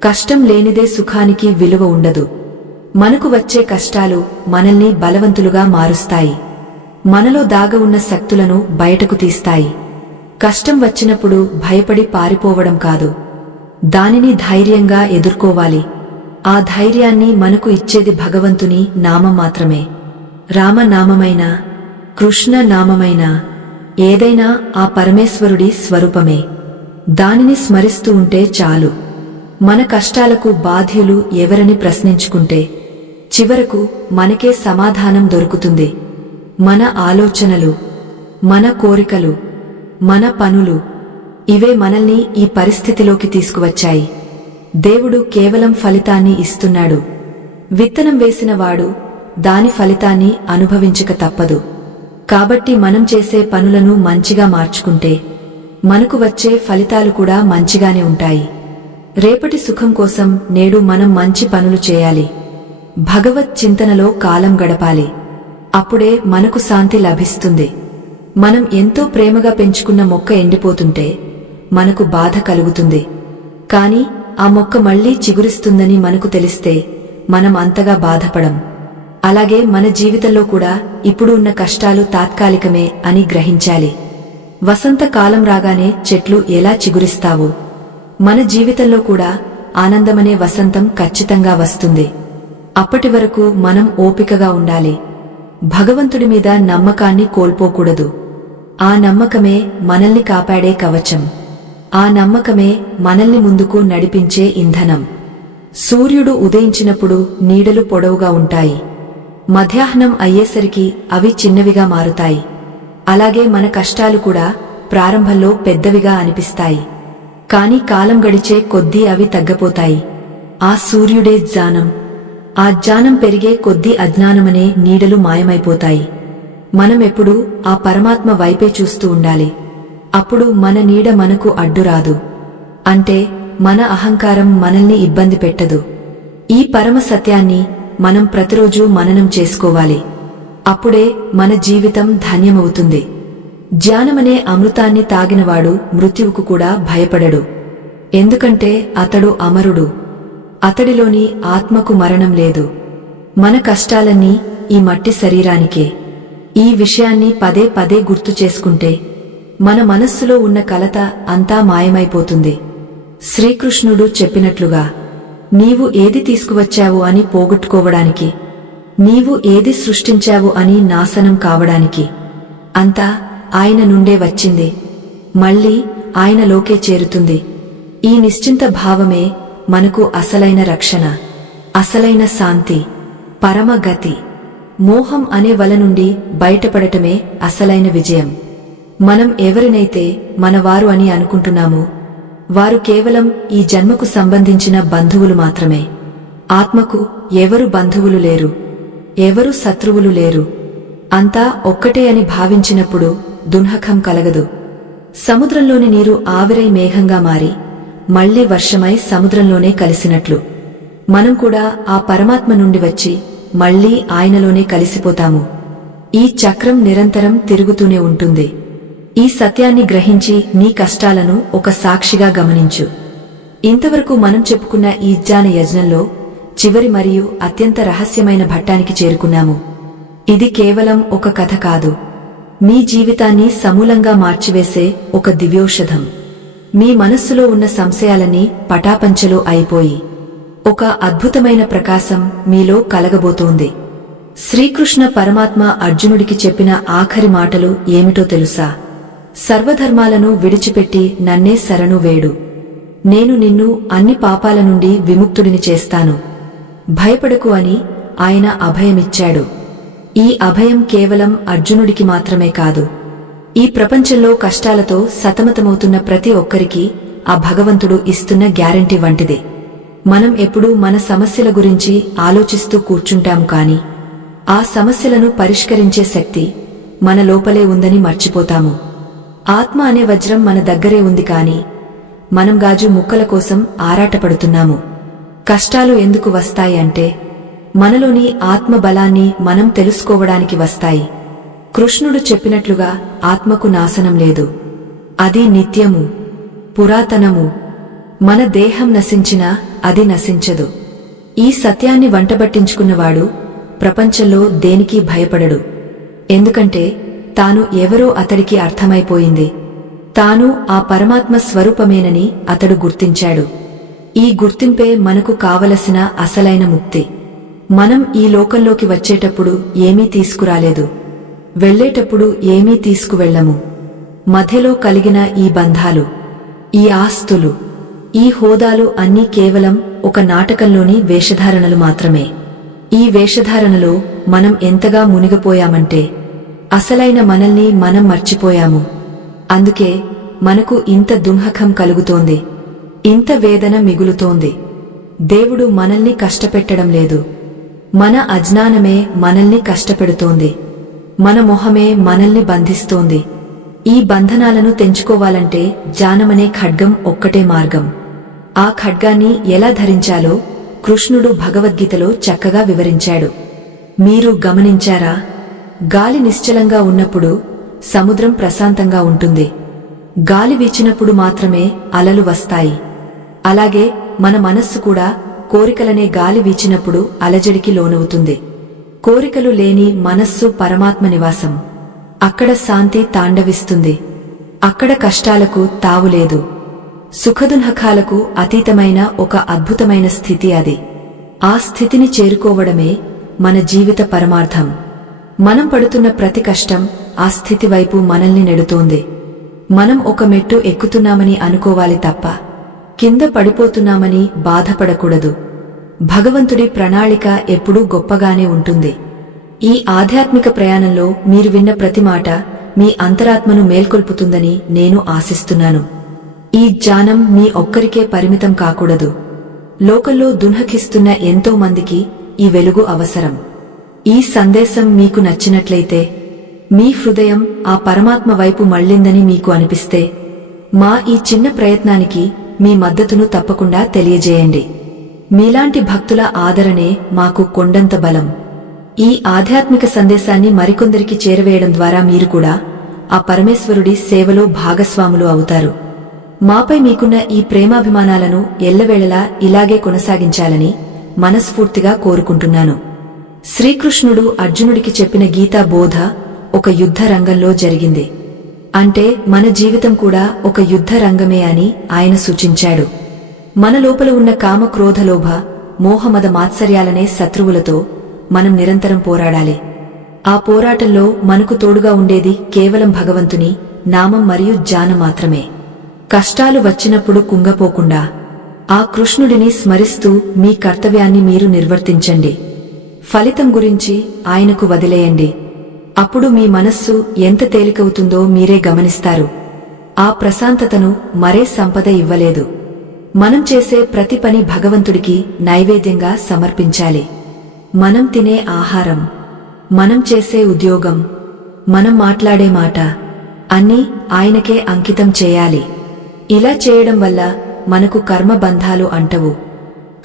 కష్టం లేనిదే సుఖానికి విలువ ఉండదు. మనకు వచ్చే కష్టాలు మనల్ని బలవంతులుగా మారుస్తాయి. మనలో దాగ ఉన్న శక్తులను బయటకు తీస్తాయి. కష్టం వచ్చినప్పుడు భయపడి పారిపోవడం కాదు, దానిని ధైర్యంగా ఎదుర్కోవాలి. ఆ ధైర్యాన్ని మనకు ఇచ్చేది భగవంతుని నామం మాత్రమే. రామనామమైనా కృష్ణ నామమైనా ఏదైనా ఆ పరమేశ్వరుడి స్వరూపమే. దానిని స్మరిస్తూ ఉంటే చాలు. మన కష్టాలకు బాధ్యులు ఎవరని ప్రశ్నించుకుంటే చివరకు మనకే సమాధానం దొరుకుతుంది. మన ఆలోచనలు, మన కోరికలు, మన పనులు ఇవే మనల్ని ఈ పరిస్థితిలోకి తీసుకువచ్చాయి. దేవుడు కేవలం ఫలితాన్ని ఇస్తున్నాడు. విత్తనం వేసినవాడు దాని ఫలితాన్ని అనుభవించక తప్పదు. కాబట్టి మనం చేసే పనులను మంచిగా మార్చుకుంటే మనకు వచ్చే ఫలితాలు కూడా మంచిగానే ఉంటాయి. రేపటి సుఖం కోసం నేడు మనం మంచి పనులు చేయాలి. భగవత్ చింతనలో కాలం గడపాలి. అప్పుడే మనకు శాంతి లభిస్తుంది. మనం ఎంతో ప్రేమగా పెంచుకున్న మొక్క ఎండిపోతుంటే మనకు బాధ కలుగుతుంది. కాని ఆ మొక్క మళ్లీ చిగురిస్తుందని మనకు తెలిస్తే మనం అంతగా బాధపడం. అలాగే మన జీవితంలో కూడా ఇప్పుడు ఉన్న కష్టాలు తాత్కాలికమే అని గ్రహించాలి. వసంతకాలం రాగానే చెట్లు ఎలా చిగురిస్తావో మన జీవితంలో కూడా ఆనందమనే వసంతం ఖచ్చితంగా వస్తుంది. అప్పటి వరకు మనం ఓపికగా ఉండాలి. భగవంతుడి మీద నమ్మకాన్ని కోల్పోకూడదు. ఆ నమ్మకమే మనల్ని కాపాడే కవచం. ఆ నమ్మకమే మనల్ని ముందుకు నడిపించే ఇంధనం. సూర్యుడు ఉదయించినప్పుడు నీడలు పొడవుగా ఉంటాయి. మధ్యాహ్నం అయ్యేసరికి అవి చిన్నవిగా మారుతాయి. అలాగే మన కష్టాలు కూడా ప్రారంభంలో పెద్దవిగా అనిపిస్తాయి. కాని కాలం గడిచే కొద్దీ అవి తగ్గపోతాయి. ఆ సూర్యుడే జ్ఞానం. ఆ జ్ఞానం పెరిగే కొద్దీ అజ్ఞానమనే నీడలు మాయమైపోతాయి. మనమెప్పుడూ ఆ పరమాత్మ వైపే చూస్తూ ఉండాలి. అప్పుడు మన నీడ మనకు అడ్డురాదు. అంటే మన అహంకారం మనల్ని ఇబ్బంది పెట్టదు. ఈ పరమ సత్యాన్ని మనం ప్రతిరోజూ మననం చేసుకోవాలి. అప్పుడే మన జీవితం ధన్యమవుతుంది. జ్ఞానమనే అమృతాన్ని తాగినవాడు మృత్యువుకు కూడా భయపడడు. ఎందుకంటే అతడు అమరుడు. అతడిలోని ఆత్మకు మరణం లేదు. మన కష్టాలన్నీ ఈ మట్టి శరీరానికే. ఈ విషయాన్ని పదే పదే గుర్తు చేసుకుంటే మన మనస్సులో ఉన్న కలత అంతా మాయమైపోతుంది. శ్రీకృష్ణుడు చెప్పినట్లుగా నీవు ఏది తీసుకువచ్చావు అని పోగొట్టుకోవడానికి, నీవు ఏది సృష్టించావు అని నాశనం కావడానికి, అంతా ఆయన నుండే వచ్చింది. మళ్లీ ఆయనలోకే చేరుతుంది. ఈ నిశ్చింత భావమే మనకు అసలైన రక్షణ, అసలైన శాంతి, పరమగతి. మోహం అనే వల నుండి బయటపడటమే అసలైన విజయం. మనం ఎవరినైతే మనవారు అని అనుకుంటున్నామో వారు కేవలం ఈ జన్మకు సంబంధించిన బంధువులు మాత్రమే. ఆత్మకు ఎవరు బంధువులు లేరు, ఎవరు శత్రువులు లేరు. అంతా ఒక్కటే అని భావించినప్పుడు దున్హకం కలగదు. సముద్రంలోని నీరు ఆవిరై మేఘంగా మారి మళ్లీ వర్షమై సముద్రంలోనే కలిసినట్లు మనం కూడా ఆ పరమాత్మ నుండి వచ్చి మళ్లీ ఆయనలోనే కలిసిపోతాము. ఈ చక్రం నిరంతరం తిరుగుతూనే ఉంటుంది. ఈ సత్యాన్ని గ్రహించి నీ కష్టాలను ఒక సాక్షిగా గమనించు. ఇంతవరకు మనం చెప్పుకున్న ఈ జ్ఞాన యజ్ఞంలో చివరి మరియు అత్యంత రహస్యమైన ఘట్టానికి చేరుకున్నాము. ఇది కేవలం ఒక కథ కాదు, మీ జీవితాన్ని సమూలంగా మార్చివేసే ఒక దివ్యౌషధం. మీ మనస్సులో ఉన్న సంశయాలన్నీ పటాపంచలు అయిపోయి ఒక అద్భుతమైన ప్రకాశం మీలో కలగబోతోంది. శ్రీకృష్ణ పరమాత్మ అర్జునుడికి చెప్పిన ఆఖరి మాటలు ఏమిటో తెలుసా? సర్వధర్మాలను విడిచిపెట్టి నన్నే శరణు వేడు, నేను నిన్ను అన్ని పాపాల నుండి విముక్తుడిని చేస్తాను, భయపడకు అని ఆయన అభయమిచ్చాడు. ఈ అభయం కేవలం అర్జునుడికి మాత్రమే కాదు, ఈ ప్రపంచంలో కష్టాలతో సతమతమవుతున్న ప్రతి ఒక్కరికి ఆ భగవంతుడు ఇస్తున్న గ్యారెంటీ వంటిదే. మనం ఎప్పుడూ మన సమస్యల గురించి ఆలోచిస్తూ కూర్చుంటాము, కాని ఆ సమస్యలను పరిష్కరించే శక్తి మన లోపలే ఉందని మర్చిపోతాము. ఆత్మ అనే వజ్రం మన దగ్గరే ఉంది, కాని మనం గాజు ముక్కల కోసం ఆరాటపడుతున్నాము. కష్టాలు ఎందుకు వస్తాయి అంటే మనలోని ఆత్మ బలాన్ని మనం తెలుసుకోవడానికి వస్తాయి. కృష్ణుడు చెప్పినట్లుగా ఆత్మకు నాశనం లేదు, అది నిత్యము, పురాతనము. మన దేహం నశించినా అది నశించదు. ఈ సత్యాన్ని వంటబట్టించుకున్నవాడు ప్రపంచంలో దేనికి భయపడడు. ఎందుకంటే తాను ఎవరో అతడికి అర్థమైపోయింది. తాను ఆ పరమాత్మ స్వరూపమేనని అతడు గుర్తించాడు. ఈ గుర్తింపే మనకు కావలసిన అసలైన ముక్తి. మనం ఈ లోకంలోకి వచ్చేటప్పుడు ఏమీ తీసుకురాలేదు, వెళ్లేటప్పుడు ఏమీ తీసుకువెళ్లము. మధ్యలో కలిగిన ఈ బంధాలు, ఈ ఆస్తులు, ఈ హోదాలు అన్నీ కేవలం ఒక నాటకంలోని వేషధారణలు మాత్రమే. ఈ వేషధారణలో మనం ఎంతగా మునిగిపోయామంటే అసలైన మనల్ని మనం మర్చిపోయాము. అందుకే మనకు ఇంత దుంహకం కలుగుతోంది, ఇంత వేదన మిగులుతోంది. దేవుడు మనల్ని కష్టపెట్టడం లేదు, మన అజ్ఞానమే మనల్ని కష్టపెడుతోంది. మన మొహమే మనల్ని బంధిస్తోంది. ఈ బంధనాలను తెంచుకోవాలంటే జ్ఞానమనే ఖడ్గం ఒక్కటే మార్గం. ఆ ఖడ్గాన్ని ఎలా ధరించాలో కృష్ణుడు భగవద్గీతలో చక్కగా వివరించాడు. మీరు గమనించారా? గాలి నిశ్చలంగా ఉన్నప్పుడు సముద్రం ప్రశాంతంగా ఉంటుంది. గాలి వీచినప్పుడు మాత్రమే అలలు వస్తాయి. అలాగే మన మనస్సు కూడా కోరికలనే గాలి వీచినప్పుడు అలజడికి లోనవుతుంది. కోరికలు లేని మనస్సు పరమాత్మ నివాసం. అక్కడ శాంతి తాండవిస్తుంది. అక్కడ కష్టాలకు తావులేదు. సుఖదుఃఖాలకు అతీతమైన ఒక అద్భుతమైన స్థితి అది. ఆ స్థితిని చేరుకోవడమే మన జీవిత పరమార్థం. మనం పడుతున్న ప్రతి కష్టం ఆ స్థితి వైపు మనల్ని నెడుతోంది. మనం ఒక మెట్టు ఎక్కుతున్నామని అనుకోవాలి తప్ప కింద పడిపోతున్నామని బాధపడకూడదు. భగవంతుడి ప్రణాళిక ఎప్పుడూ గొప్పగానే ఉంటుంది. ఈ ఆధ్యాత్మిక ప్రయాణంలో మీరు విన్న ప్రతి మాట మీ అంతరాత్మను మేల్కొల్పుతుందని నేను ఆశిస్తున్నాను. ఈ జ్ఞానం మీ ఒక్కరికే పరిమితం కాకూడదు. లోకంలో దున్హకిస్తున్న ఎంతో మందికి ఈ వెలుగు అవసరం. ఈ సందేశం మీకు నచ్చినట్లయితే, మీ హృదయం ఆ పరమాత్మ వైపు మళ్లిందని మీకు అనిపిస్తే, మా ఈ చిన్న ప్రయత్నానికి మీ మద్దతును తప్పకుండా తెలియజేయండి. మీలాంటి భక్తుల ఆదరణే మాకు కొండంత బలం. ఈ ఆధ్యాత్మిక సందేశాన్ని మరికొందరికి చేరవేయడం ద్వారా మీరు కూడా ఆ పరమేశ్వరుడి సేవలో భాగస్వాములు అవుతారు. మాపై మీకున్న ఈ ప్రేమాభిమానాలను ఎల్లవేళలా ఇలాగే కొనసాగించాలని మనస్ఫూర్తిగా కోరుకుంటున్నాను. శ్రీకృష్ణుడు అర్జునుడికి చెప్పిన గీతా బోధ ఒక యుద్ధ రంగంలో జరిగింది. అంటే మన జీవితం కూడా ఒక యుద్ధ రంగమే అని ఆయన సూచించాడు. మన లోపల ఉన్న కామ, క్రోధ, లోభ, మోహమద మాత్సర్యాలనే శత్రువులతో మనం నిరంతరం పోరాడాలి. ఆ పోరాటంలో మనకు తోడుగా ఉండేది కేవలం భగవంతుని నామం మరియు జ్ఞానం మాత్రమే. కష్టాలు వచ్చినప్పుడు కుంగపోకుండా ఆ కృష్ణుడిని స్మరిస్తూ మీ కర్తవ్యాన్ని మీరు నిర్వర్తించండి. ఫలితం గురించి ఆయనకు వదిలేయండి. అప్పుడు మీ మనస్సు ఎంత తేలికవుతుందో మీరే గమనిస్తారు. ఆ ప్రశాంతతను మరే సంపద ఇవ్వలేదు. మనం చేసే ప్రతి పని భగవంతుడికి నైవేద్యంగా సమర్పించాలి. మనం తినే ఆహారం, మనం చేసే ఉద్యోగం, మనం మాట్లాడే మాట అన్నీ ఆయనకే అంకితం చేయాలి. ఇలా చేయడం వల్ల మనకు కర్మబంధాలు అంటవు.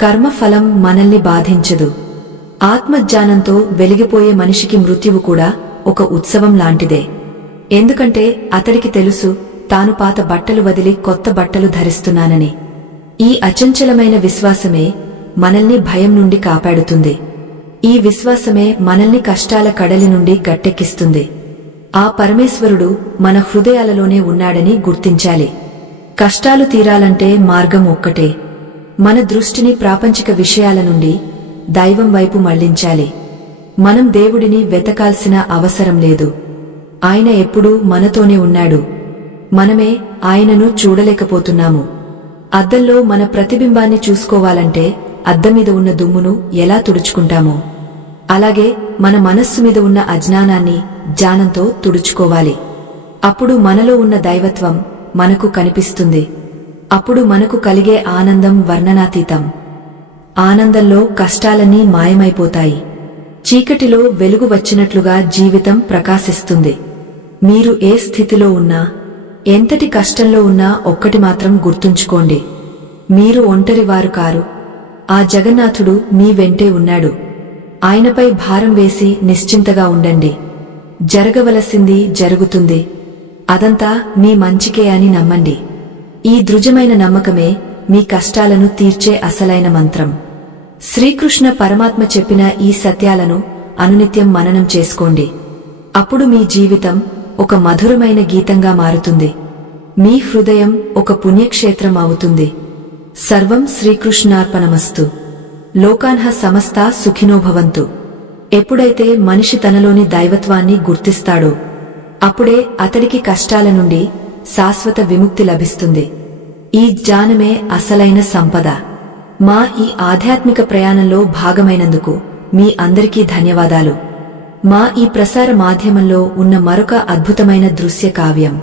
కర్మఫలం మనల్ని బాధించదు. ఆత్మజ్ఞానంతో వెలిగిపోయే మనిషికి మృత్యువు కూడా ఒక ఉత్సవం లాంటిదే. ఎందుకంటే అతడికి తెలుసు తాను పాత బట్టలు వదిలి కొత్త బట్టలు ధరిస్తున్నానని. ఈ అచంచలమైన విశ్వాసమే మనల్ని భయం నుండి కాపాడుతుంది. ఈ విశ్వాసమే మనల్ని కష్టాల కడలి నుండి గట్టెక్కిస్తుంది. ఆ పరమేశ్వరుడు మన హృదయాలలోనే ఉన్నాడని గుర్తించాలి. కష్టాలు తీరాలంటే మార్గం ఒక్కటే. మన దృష్టిని ప్రాపంచిక విషయాల నుండి దైవం వైపు మళ్లించాలి. మనం దేవుడిని వెతకాల్సిన అవసరం లేదు. ఆయన ఎప్పుడూ మనతోనే ఉన్నాడు. మనమే ఆయనను చూడలేకపోతున్నాము. అద్దంలో మన ప్రతిబింబాన్ని చూసుకోవాలంటే అద్దం మీద ఉన్న దుమ్మును ఎలా తుడుచుకుంటామో అలాగే మన మనస్సు మీద ఉన్న అజ్ఞానాన్ని జ్ఞానంతో తుడుచుకోవాలి. అప్పుడు మనలో ఉన్న దైవత్వం మనకు కనిపిస్తుంది. అప్పుడు మనకు కలిగే ఆనందం వర్ణనాతీతం. ఆనందంలో కష్టాలన్నీ మాయమైపోతాయి. చీకటిలో వెలుగు వచ్చినట్లుగా జీవితం ప్రకాశిస్తుంది. మీరు ఏ స్థితిలో ఉన్నా, ఎంతటి కష్టంలో ఉన్నా ఒక్కటి మాత్రం గుర్తుంచుకోండి, మీరు ఒంటరివారు కారు. ఆ జగన్నాథుడు మీ వెంటే ఉన్నాడు. ఆయనపై భారం వేసి నిశ్చింతగా ఉండండి. జరగవలసింది జరుగుతుంది. అదంతా మీ మంచికే అని నమ్మండి. ఈ దృఢమైన నమ్మకమే మీ కష్టాలను తీర్చే అసలైన మంత్రం. శ్రీకృష్ణ పరమాత్మ చెప్పిన ఈ సత్యాలను అనునిత్యం మననం చేసుకోండి. అప్పుడు మీ జీవితం ఒక మధురమైన గీతంగా మారుతుంది. మీ హృదయం ఒక పుణ్యక్షేత్రం అవుతుంది. సర్వం శ్రీకృష్ణార్పణమస్తు. లోకాన్హ సమస్తా సుఖినో భవంతు. ఎప్పుడైతే మనిషి తనలోని దైవత్వాన్ని గుర్తిస్తాడో అప్పుడే అతడికి కష్టాల నుండి శాశ్వత విముక్తి లభిస్తుంది. ఈ జ్ఞానమే అసలైన సంపద. మా ఈ ఆధ్యాత్మిక ప్రయాణంలో భాగమైనందుకు మీ అందరికీ ధన్యవాదాలు. మా ఈ ప్రసార మాధ్యమంలో ఉన్న మరొక అద్భుతమైన దృశ్య కావ్యం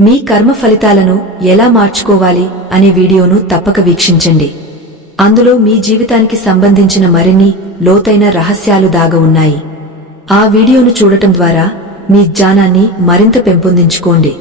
మీ కర్మ ఫలితాలను ఎలా మార్చుకోవాలి అనే వీడియోను తప్పక వీక్షించండి. అందులో మీ జీవితానికి సంబంధించిన మరిన్ని లోతైన రహస్యాలు దాగి ఉన్నాయి. ఆ వీడియోను చూడటం ద్వారా మీ జ్ఞానాన్ని మరింత పెంపొందించుకోండి.